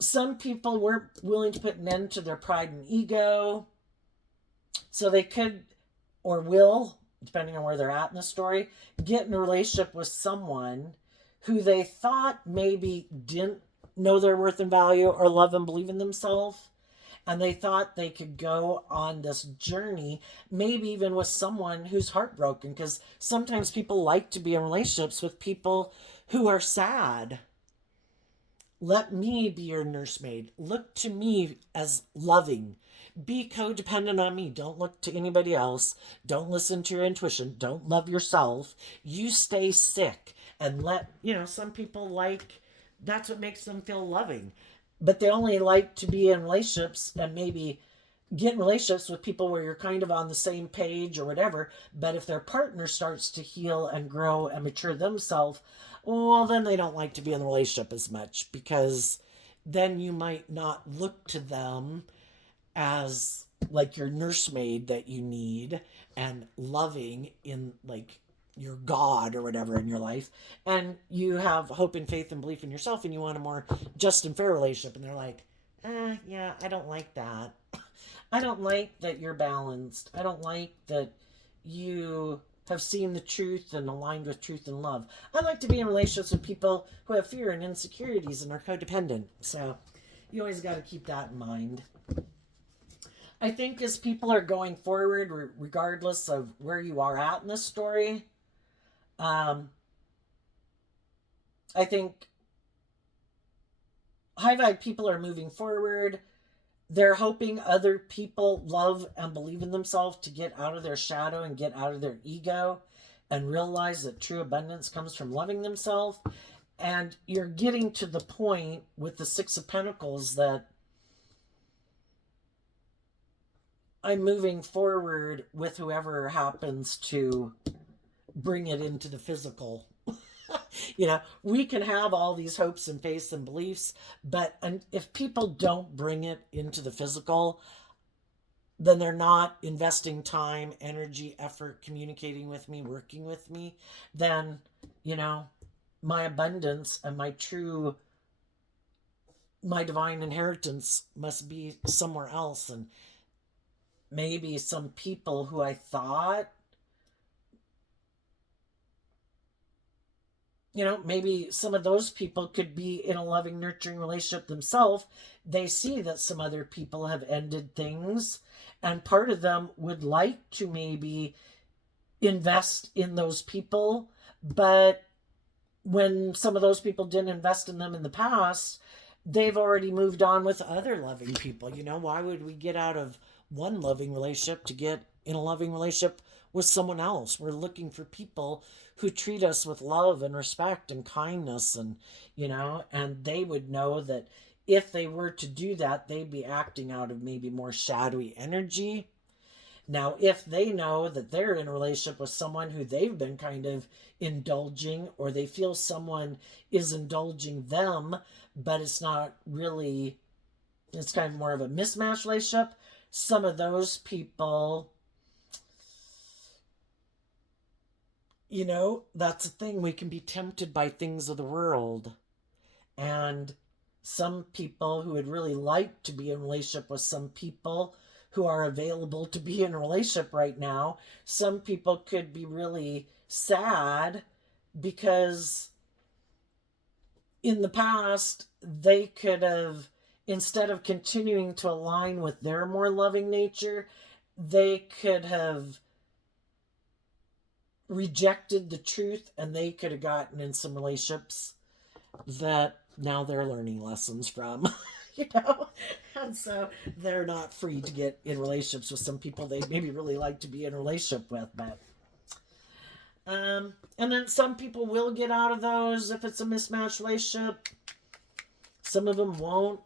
some people were willing to put an end to their pride and ego, so they could, or will, depending on where they're at in the story, get in a relationship with someone who they thought maybe didn't know their worth and value or love and believe in themselves. And they thought they could go on this journey, maybe even with someone who's heartbroken, because sometimes people like to be in relationships with people who are sad. Let me be your nursemaid. Look to me as loving. Be codependent on me. Don't look to anybody else. Don't listen to your intuition. Don't love yourself. You stay sick. And some people that's what makes them feel loving. But they only like to be in relationships and maybe get in relationships with people where you're kind of on the same page or whatever. But if their partner starts to heal and grow and mature themselves, well, then they don't like to be in the relationship as much, because then you might not look to them as like your nursemaid that you need and loving in like your God or whatever in your life. And you have hope and faith and belief in yourself and you want a more just and fair relationship. And they're like, yeah, I don't like that. I don't like that you're balanced. I don't like that you have seen the truth and aligned with truth and love. I like to be in relationships with people who have fear and insecurities and are codependent. So you always got to keep that in mind. I think as people are going forward, regardless of where you are at in this story, I think high vibe people are moving forward. They're hoping other people love and believe in themselves to get out of their shadow and get out of their ego and realize that true abundance comes from loving themselves. And you're getting to the point with the Six of Pentacles that I'm moving forward with whoever happens to bring it into the physical. We can have all these hopes and faiths and beliefs, but if people don't bring it into the physical, then they're not investing time, energy, effort, communicating with me, working with me. Then, my abundance and my divine inheritance must be somewhere else. And maybe some people who I thought maybe some of those people could be in a loving, nurturing relationship themselves. They see that some other people have ended things, and part of them would like to maybe invest in those people. But when some of those people didn't invest in them in the past, they've already moved on with other loving people. Why would we get out of one loving relationship to get in a loving relationship with someone else? We're looking for people who treat us with love and respect and kindness, and they would know that if they were to do that, they'd be acting out of maybe more shadowy energy. Now, if they know that they're in a relationship with someone who they've been kind of indulging, or they feel someone is indulging them, but it's not really, it's kind of more of a mismatched relationship, some of those people, that's a thing. We can be tempted by things of the world. And some people who would really like to be in a relationship with some people who are available to be in a relationship right now, some people could be really sad because in the past they could have, instead of continuing to align with their more loving nature, they could have rejected the truth, and they could have gotten in some relationships that now they're learning lessons from. you know and so they're not free to get in relationships with some people they maybe really like to be in a relationship with. But and then some people will get out of those if it's a mismatched relationship. Some of them won't.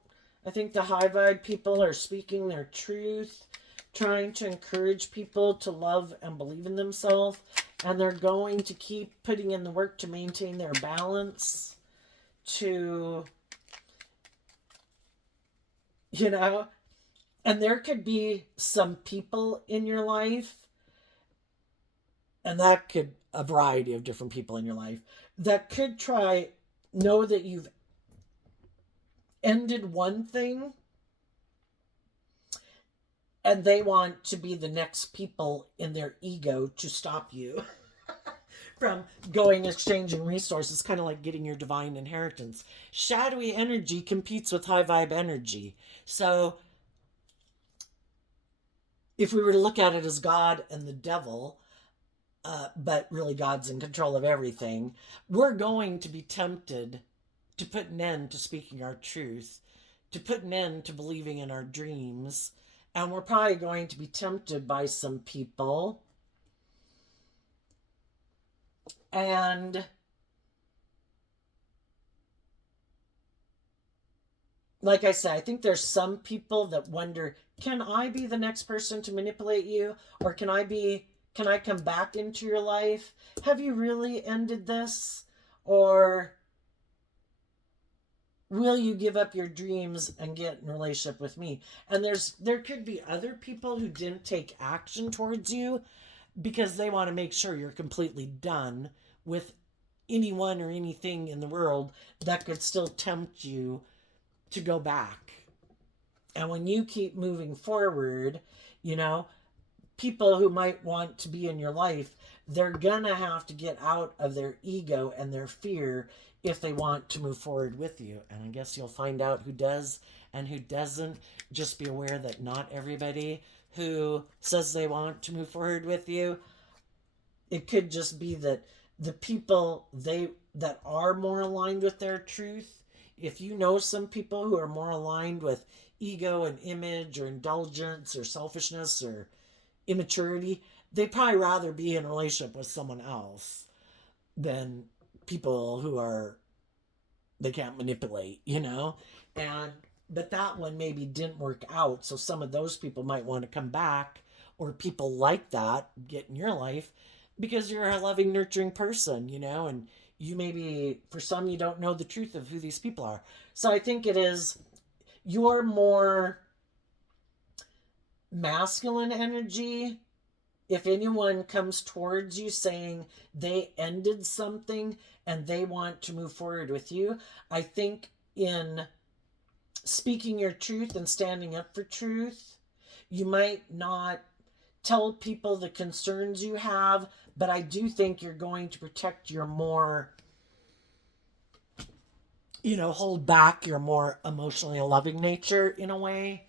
I think the high vibe people are speaking their truth, trying to encourage people to love and believe in themselves, and they're going to keep putting in the work to maintain their balance, to, and there could be some people in your life, and that could, a variety of different people in your life, that could know that you've ended one thing, and they want to be the next people in their ego to stop you from going exchanging resources, kind of like getting your divine inheritance. Shadowy energy competes with high vibe energy. So if we were to look at it as God and the devil, but really God's in control of everything, we're going to be tempted to put an end to speaking our truth, to put an end to believing in our dreams. And we're probably going to be tempted by some people. And like I said, I think there's some people that wonder, can I be the next person to manipulate you? Or can I come back into your life? Have you really ended this? Or will you give up your dreams and get in a relationship with me? And there could be other people who didn't take action towards you because they want to make sure you're completely done with anyone or anything in the world that could still tempt you to go back. And when you keep moving forward, people who might want to be in your life, they're gonna have to get out of their ego and their fear if they want to move forward with you. And I guess you'll find out who does and who doesn't. Just be aware that not everybody who says they want to move forward with you, it could just be that the people that are more aligned with their truth, if you know some people who are more aligned with ego and image or indulgence or selfishness or immaturity, they'd probably rather be in a relationship with someone else than people who they can't manipulate, and but that one maybe didn't work out, so some of those people might want to come back, or people like that get in your life because you're a loving, nurturing person, and you maybe, for some, you don't know the truth of who these people are. So I think it is your more masculine energy. If anyone comes towards you saying they ended something and they want to move forward with you, I think in speaking your truth and standing up for truth, you might not tell people the concerns you have, but I do think you're going to protect your more hold back your more emotionally loving nature in a way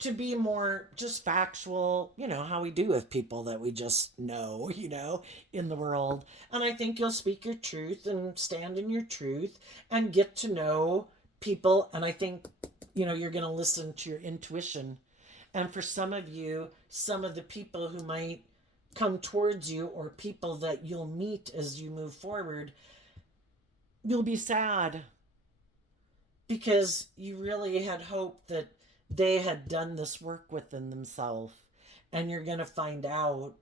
to be more just factual, how we do with people that we just know, in the world. And I think you'll speak your truth and stand in your truth and get to know people. And I think, you're going to listen to your intuition. And for some of you, some of the people who might come towards you or people that you'll meet as you move forward, you'll be sad because you really had hoped that they had done this work within themselves. And you're going to find out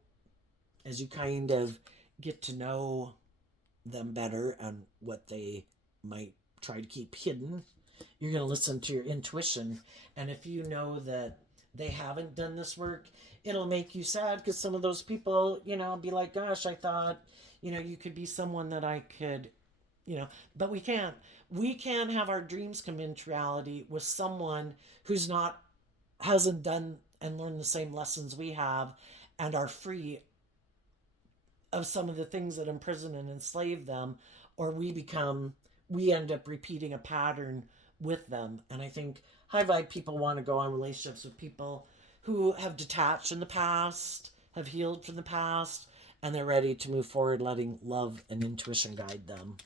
as you kind of get to know them better and what they might try to keep hidden. You're going to listen to your intuition. And if you know that they haven't done this work, it'll make you sad because some of those people, be like, gosh, I thought, you could be someone that I could, but we can't. We can't have our dreams come into reality with someone who's hasn't done and learned the same lessons we have and are free of some of the things that imprison and enslave them, or we end up repeating a pattern with them. And I think high vibe people want to go on relationships with people who have detached in the past, have healed from the past, and they're ready to move forward, letting love and intuition guide them.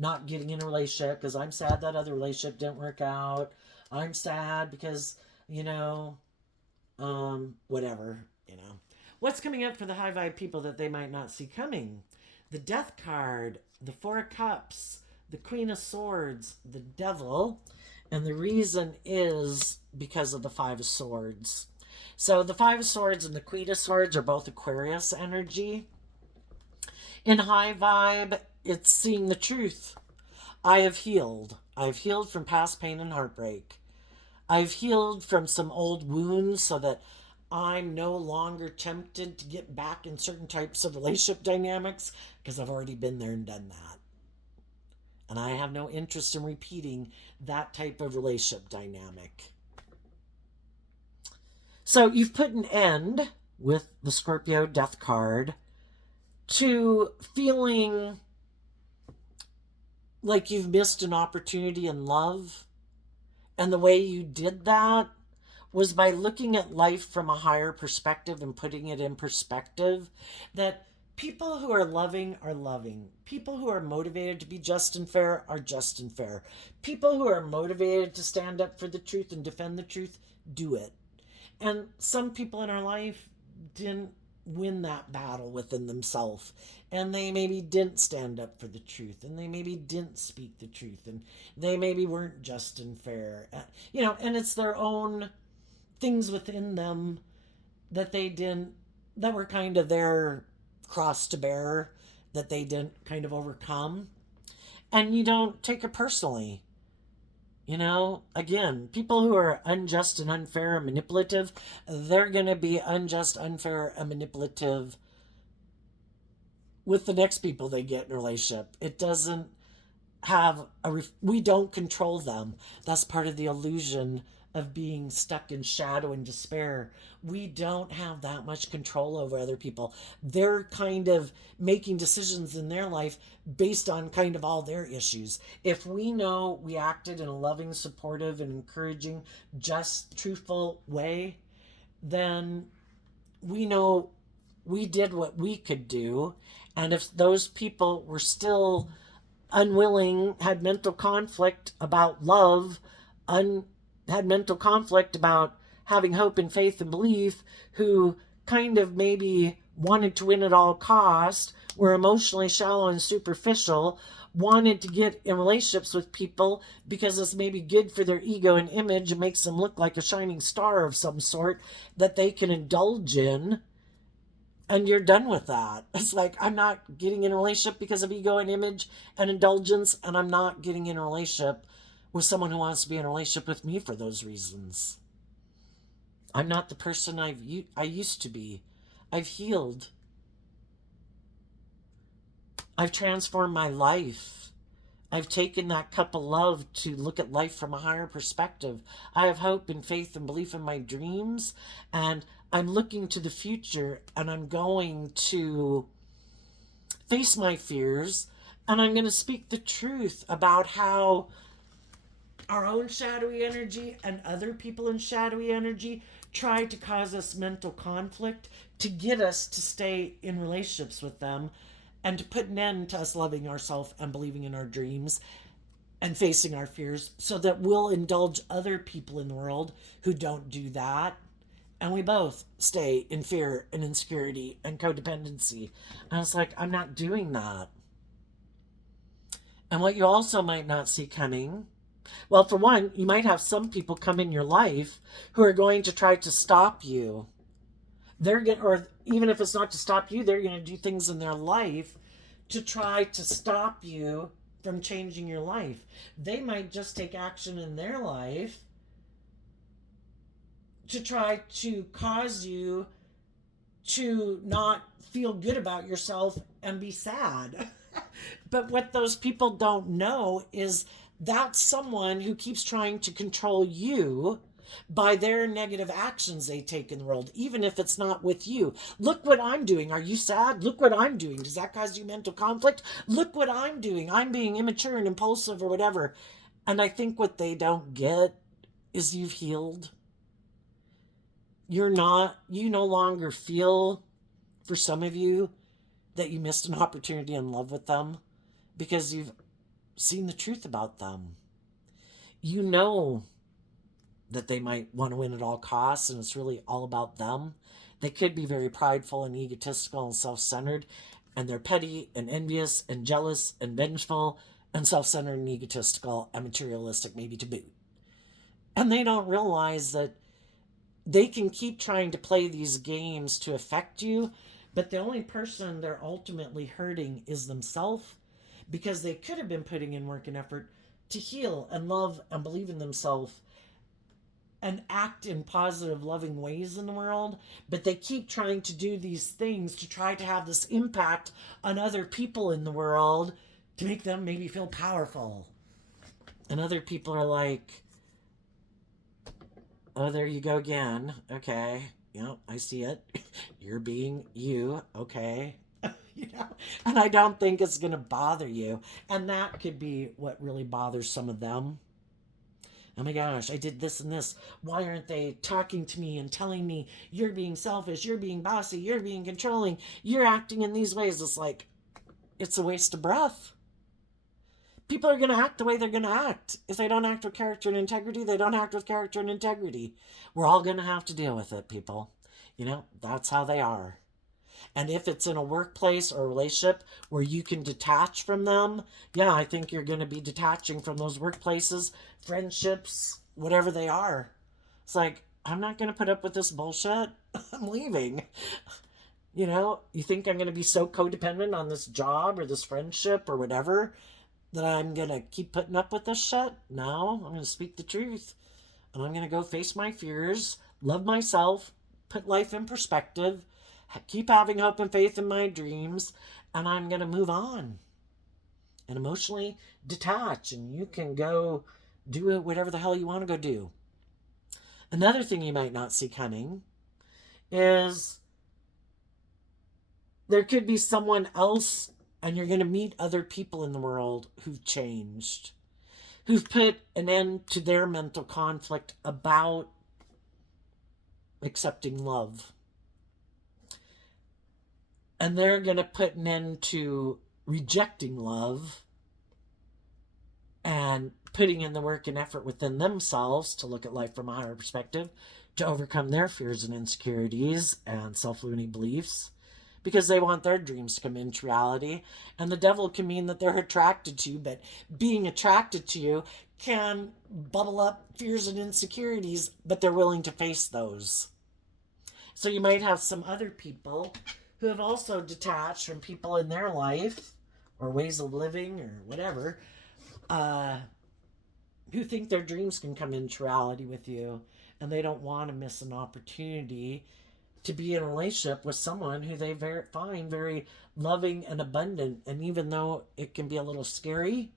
Not getting in a relationship because I'm sad that other relationship didn't work out. I'm sad because, whatever, What's coming up for the high vibe people that they might not see coming? The Death card, the Four of Cups, the Queen of Swords, the Devil, and the reason is because of the Five of Swords. So the Five of Swords and the Queen of Swords are both Aquarius energy. In high vibe, it's seeing the truth. I have healed. I've healed from past pain and heartbreak. I've healed from some old wounds so that I'm no longer tempted to get back in certain types of relationship dynamics because I've already been there and done that. And I have no interest in repeating that type of relationship dynamic. So you've put an end with the Scorpio Death card to feeling like you've missed an opportunity in love. And the way you did that was by looking at life from a higher perspective and putting it in perspective that people who are loving are loving. People who are motivated to be just and fair are just and fair. People who are motivated to stand up for the truth and defend the truth do it. And some people in our life didn't win that battle within themselves, and they maybe didn't stand up for the truth, and they maybe didn't speak the truth, and they maybe weren't just and fair, and it's their own things within them that that were kind of their cross to bear, that they didn't kind of overcome. And you don't take it personally. Again, people who are unjust and unfair and manipulative, they're going to be unjust, unfair, and manipulative with the next people they get in a relationship. It doesn't we don't control them. That's part of the illusion of being stuck in shadow and despair. We don't have that much control over other people. They're kind of making decisions in their life based on kind of all their issues. If we know we acted in a loving, supportive, and encouraging, just, truthful way, then we know we did what we could do. And if those people were still unwilling, had mental conflict about love, had mental conflict about having hope and faith and belief, who kind of maybe wanted to win at all cost, were emotionally shallow and superficial, wanted to get in relationships with people because it's maybe good for their ego and image and makes them look like a shining star of some sort that they can indulge in, and you're done with that. It's like, I'm not getting in a relationship because of ego and image and indulgence, and I'm not getting in a relationship with someone who wants to be in a relationship with me for those reasons. I'm not the person I used to be. I've healed. I've transformed my life. I've taken that cup of love to look at life from a higher perspective. I have hope and faith and belief in my dreams, and I'm looking to the future, and I'm going to face my fears. And I'm going to speak the truth about how our own shadowy energy and other people in shadowy energy try to cause us mental conflict to get us to stay in relationships with them and to put an end to us loving ourselves and believing in our dreams and facing our fears so that we'll indulge other people in the world who don't do that. And we both stay in fear and insecurity and codependency. And it's like, I'm not doing that. And what you also might not see coming, well, for one, you might have some people come in your life who are going to try to stop you. They're going, or even if it's not to stop you, they're going to do things in their life to try to stop you from changing your life. They might just take action in their life to try to cause you to not feel good about yourself and be sad. But what those people don't know is that's someone who keeps trying to control you by their negative actions they take in the world, even if it's not with you. Look what I'm doing. Are you sad? Look what I'm doing. Does that cause you mental conflict? Look what I'm doing. I'm being immature and impulsive or whatever. And I think what they don't get is you've healed. You no longer feel, for some of you, that you missed an opportunity in love with them because you've seen the truth about them. You know that they might want to win at all costs and it's really all about them. They could be very prideful and egotistical and self-centered, and they're petty and envious and jealous and vengeful and self-centered and egotistical and materialistic, maybe to boot. And they don't realize that they can keep trying to play these games to affect you, but the only person they're ultimately hurting is themselves, because they could have been putting in work and effort to heal and love and believe in themselves and act in positive, loving ways in the world, but they keep trying to do these things to try to have this impact on other people in the world to make them maybe feel powerful. And other people are like, oh, there you go again. Okay. I see it. You're being you. Okay. And I don't think it's going to bother you. And that could be what really bothers some of them. Oh my gosh, I did this and this. Why aren't they talking to me and telling me you're being selfish, you're being bossy, you're being controlling, you're acting in these ways? It's like, it's a waste of breath. People are going to act the way they're going to act. If they don't act with character and integrity, they don't act with character and integrity. We're all going to have to deal with it, people. That's how they are. And if it's in a workplace or a relationship where you can detach from them, yeah, I think you're going to be detaching from those workplaces, friendships, whatever they are. It's like, I'm not going to put up with this bullshit. I'm leaving. You think I'm going to be so codependent on this job or this friendship or whatever that I'm going to keep putting up with this shit? No, I'm going to speak the truth. And I'm going to go face my fears, love myself, put life in perspective, keep having hope and faith in my dreams, and I'm going to move on and emotionally detach, and you can go do it, whatever the hell you want to go do. Another thing you might not see coming is there could be someone else, and you're going to meet other people in the world who've changed, who've put an end to their mental conflict about accepting love. And they're going to put an end to rejecting love and putting in the work and effort within themselves to look at life from a higher perspective, to overcome their fears and insecurities and self-limiting beliefs, because they want their dreams to come into reality. And the devil can mean that they're attracted to you, but being attracted to you can bubble up fears and insecurities, but they're willing to face those. So you might have some other people who have also detached from people in their life or ways of living or whatever, who think their dreams can come into reality with you, and they don't want to miss an opportunity to be in a relationship with someone who they find very loving and abundant. And even though it can be a little scary,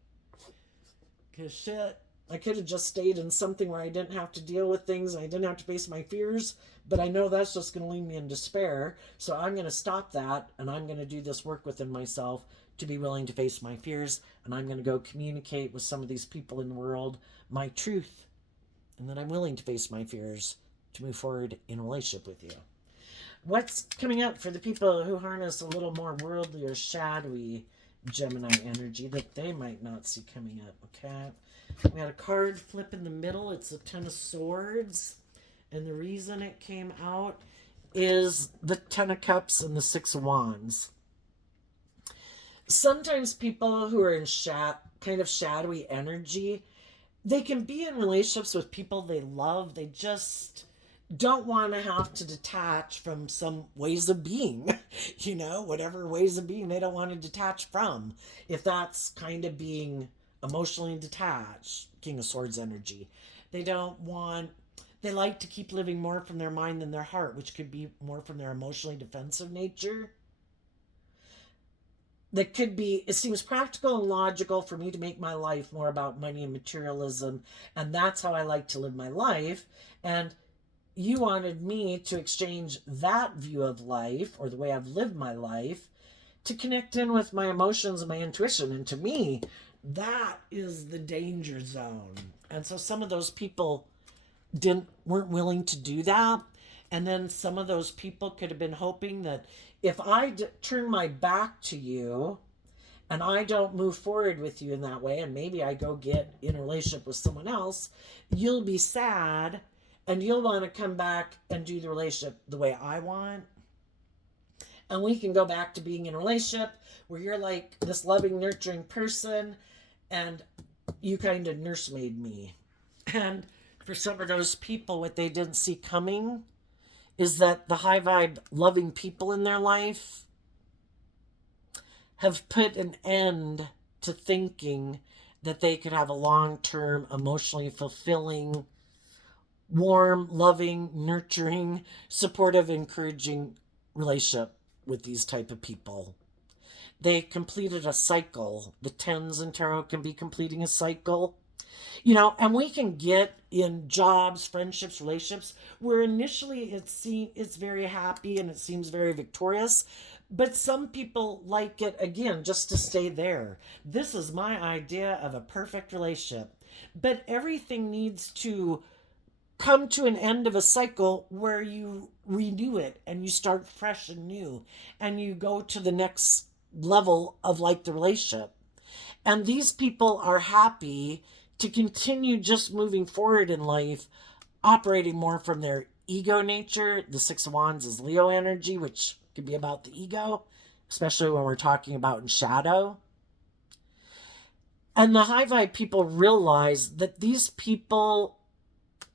because shit, I could have just stayed in something where I didn't have to deal with things, and I didn't have to face my fears, but I know that's just going to leave me in despair. So I'm going to stop that, and I'm going to do this work within myself to be willing to face my fears, and I'm going to go communicate with some of these people in the world my truth, and that I'm willing to face my fears to move forward in a relationship with you. What's coming up for the people who harness a little more worldly or shadowy Gemini energy that they might not see coming up? Okay, we got a card flip in the middle. It's the Ten of Swords, and the reason it came out is the Ten of Cups and the Six of Wands. Sometimes people who are in kind of shadowy energy, they can be in relationships with people they love. They just don't want to have to detach from some ways of being, whatever ways of being they don't want to detach from. If that's kind of being emotionally detached, King of Swords energy. They like to keep living more from their mind than their heart, which could be more from their emotionally defensive nature. That could be, it seems practical and logical for me to make my life more about money and materialism, and that's how I like to live my life. And you wanted me to exchange that view of life, or the way I've lived my life, to connect in with my emotions and my intuition. And to me, that is the danger zone. And so some of those people weren't willing to do that. And then some of those people could have been hoping that if I turn my back to you and I don't move forward with you in that way, and maybe I go get in a relationship with someone else, you'll be sad and you'll want to come back and do the relationship the way I want. And we can go back to being in a relationship where you're like this loving, nurturing person and you kind of nursemaid me. And for some of those people, what they didn't see coming is that the high vibe loving people in their life have put an end to thinking that they could have a long-term, emotionally fulfilling, warm, loving, nurturing, supportive, encouraging relationship with these type of people. They completed a cycle. The tens in tarot can be completing a cycle. And we can get in jobs, friendships, relationships where initially it's very happy and it seems very victorious, but some people like it, again, just to stay there. This is my idea of a perfect relationship, but everything needs to come to an end of a cycle where you renew it and you start fresh and new and you go to the next level of the relationship. And these people are happy to continue just moving forward in life, operating more from their ego nature. The Six of Wands is Leo energy, which could be about the ego, especially when we're talking about in shadow. And the high vibe people realize that these people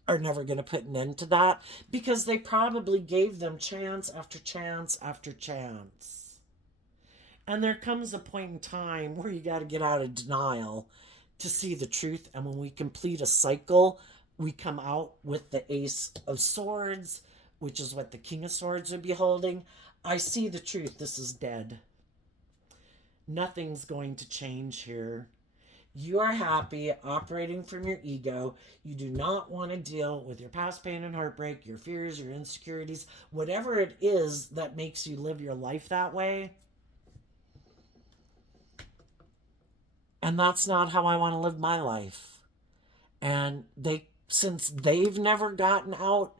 are never going to put an end to that because they probably gave them chance after chance after chance. And there comes a point in time where you got to get out of denial to see the truth. And when we complete a cycle, we come out with the Ace of Swords, which is what the King of Swords would be holding. I see the truth. This is dead. Nothing's going to change here. You are happy operating from your ego. You do not want to deal with your past pain and heartbreak, your fears, your insecurities, whatever it is that makes you live your life that way. And that's not how I want to live my life. And since they've never gotten out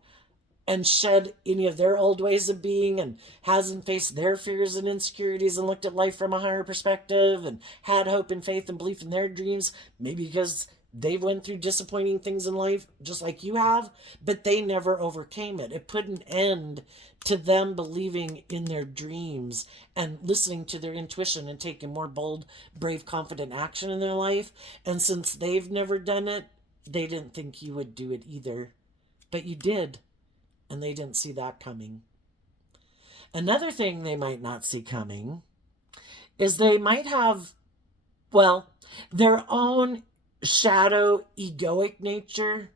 and shed any of their old ways of being and hasn't faced their fears and insecurities and looked at life from a higher perspective and had hope and faith and belief in their dreams, maybe because they've went through disappointing things in life just like you have, but they never overcame it. It put an end to them believing in their dreams and listening to their intuition and taking more bold, brave, confident action in their life. And since they've never done it, they didn't think you would do it either. But you did. And they didn't see that coming. Another thing they might not see coming is they might have, their own shadow egoic nature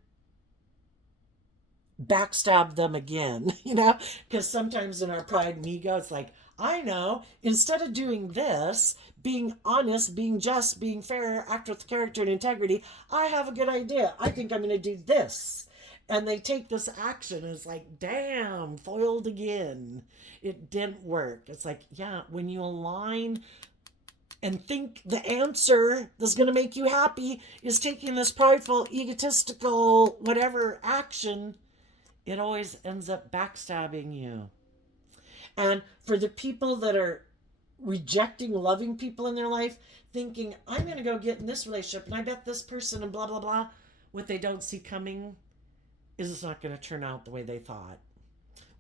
backstab them again, because sometimes in our pride and ego, it's like, I know, instead of doing this, being honest, being just, being fair, act with character and integrity, I have a good idea. I think I'm going to do this. And they take this action and it's like, damn, foiled. foiled again. It didn't work. It's like, yeah, when you align and think the answer that's going to make you happy is taking this prideful, egotistical, whatever action, it always ends up backstabbing you. And for the people that are rejecting loving people in their life, thinking, I'm going to go get in this relationship and I bet this person and blah, blah, blah, what they don't see coming is it's not going to turn out the way they thought.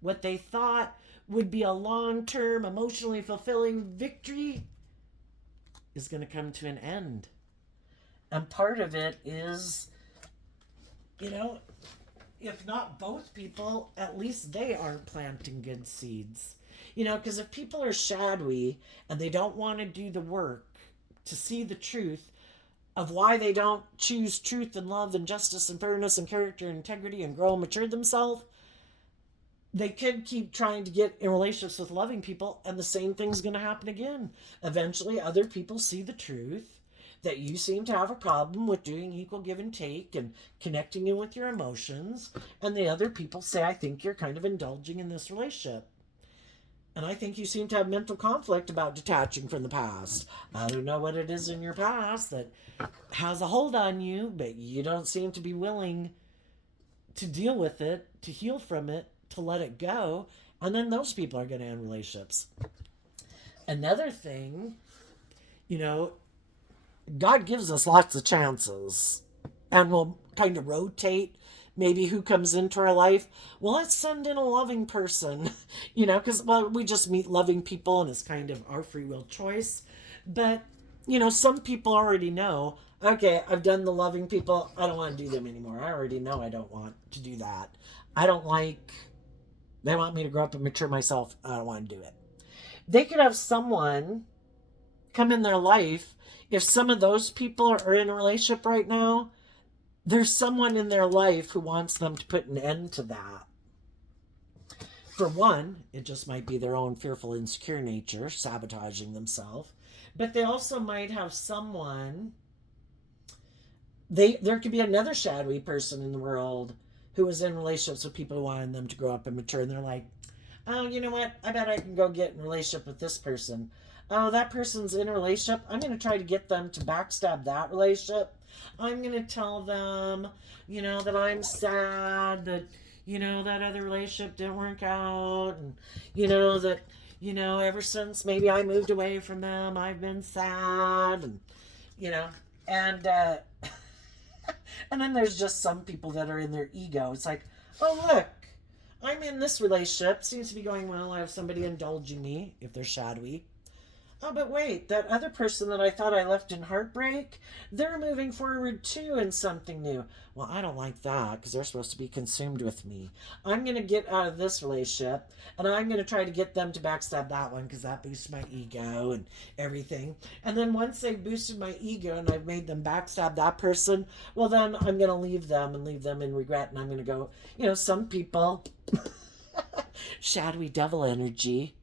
What they thought would be a long-term, emotionally fulfilling victory is going to come to an end. And part of it is, if not both people, at least they aren't planting good seeds. Because if people are shadowy and they don't want to do the work to see the truth of why they don't choose truth and love and justice and fairness and character and integrity and grow and mature themselves, they could keep trying to get in relationships with loving people, and the same thing's going to happen again. Eventually, other people see the truth that you seem to have a problem with doing equal give and take and connecting in with your emotions, and the other people say, I think you're kind of indulging in this relationship. And I think you seem to have mental conflict about detaching from the past. I don't know what it is in your past that has a hold on you, but you don't seem to be willing to deal with it, to heal from it, to let it go. And then those people are going to end relationships. Another thing, God gives us lots of chances, and we'll kind of rotate maybe who comes into our life. Well, let's send in a loving person, because, we just meet loving people and it's kind of our free will choice. But, some people already know, okay, I've done the loving people. I don't want to do them anymore. I already know I don't want to do that. They want me to grow up and mature myself. I don't want to do it. They could have someone come in their life. If some of those people are in a relationship right now, there's someone in their life who wants them to put an end to that. For one, it just might be their own fearful, insecure nature sabotaging themselves. But they also might have someone, there could be another shadowy person in the world who was in relationships with people who wanted them to grow up and mature, and they're like, oh, you know what? I bet I can go get in a relationship with this person. Oh, that person's in a relationship. I'm going to try to get them to backstab that relationship. I'm going to tell them, that I'm sad that, that other relationship didn't work out. And, that, ever since maybe I moved away from them, I've been sad. And, and, and then there's just some people that are in their ego. It's like, oh, look, I'm in this relationship. Seems to be going well. I have somebody indulging me if they're shadowy. Oh, but wait, that other person that I thought I left in heartbreak, they're moving forward too in something new. Well, I don't like that because they're supposed to be consumed with me. I'm going to get out of this relationship and I'm going to try to get them to backstab that one because that boosts my ego and everything. And then once they've boosted my ego and I've made them backstab that person, well, then I'm going to leave them in regret. And I'm going to go, some people, shadowy devil energy,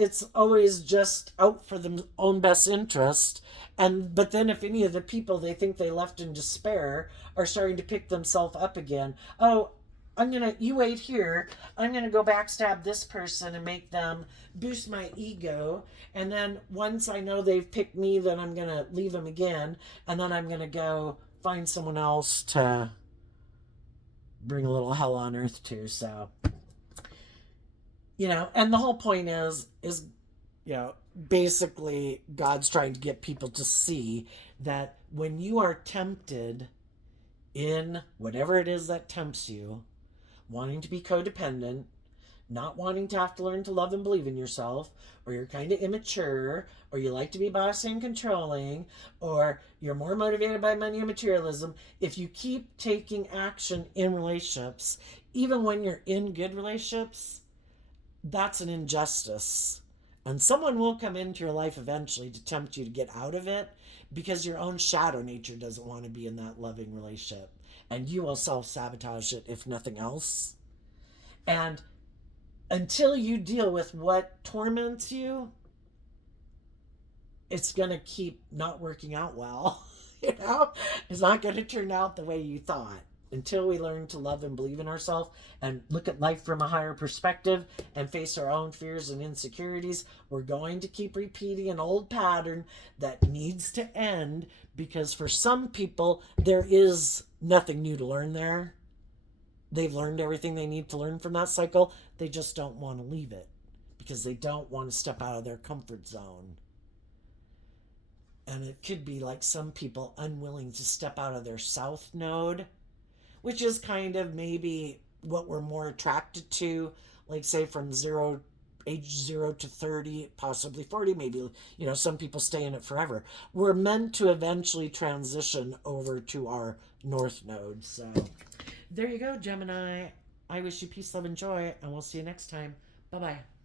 it's always just out for their own best interest. But then if any of the people they think they left in despair are starting to pick themselves up again, oh, you wait here, I'm going to go backstab this person and make them boost my ego. And then once I know they've picked me, then I'm going to leave them again. And then I'm going to go find someone else to bring a little hell on earth to. So, and the whole point is, basically God's trying to get people to see that when you are tempted in whatever it is that tempts you, wanting to be codependent, not wanting to have to learn to love and believe in yourself, or you're kind of immature, or you like to be bossy and controlling, or you're more motivated by money and materialism, if you keep taking action in relationships, even when you're in good relationships, that's an injustice. And someone will come into your life eventually to tempt you to get out of it because your own shadow nature doesn't want to be in that loving relationship. And you will self-sabotage it if nothing else. And until you deal with what torments you, it's going to keep not working out well. It's not going to turn out the way you thought. until we learn to love and believe in ourselves and look at life from a higher perspective and face our own fears and insecurities, we're going to keep repeating an old pattern that needs to end, because for some people, there is nothing new to learn there. They've learned everything they need to learn from that cycle. They just don't want to leave it because they don't want to step out of their comfort zone. And it could be like some people unwilling to step out of their south node, which is kind of maybe what we're more attracted to, like say from age 0 to 30, possibly 40, maybe, some people stay in it forever. We're meant to eventually transition over to our north node. So there you go, Gemini. I wish you peace, love, and joy, and we'll see you next time. Bye-bye.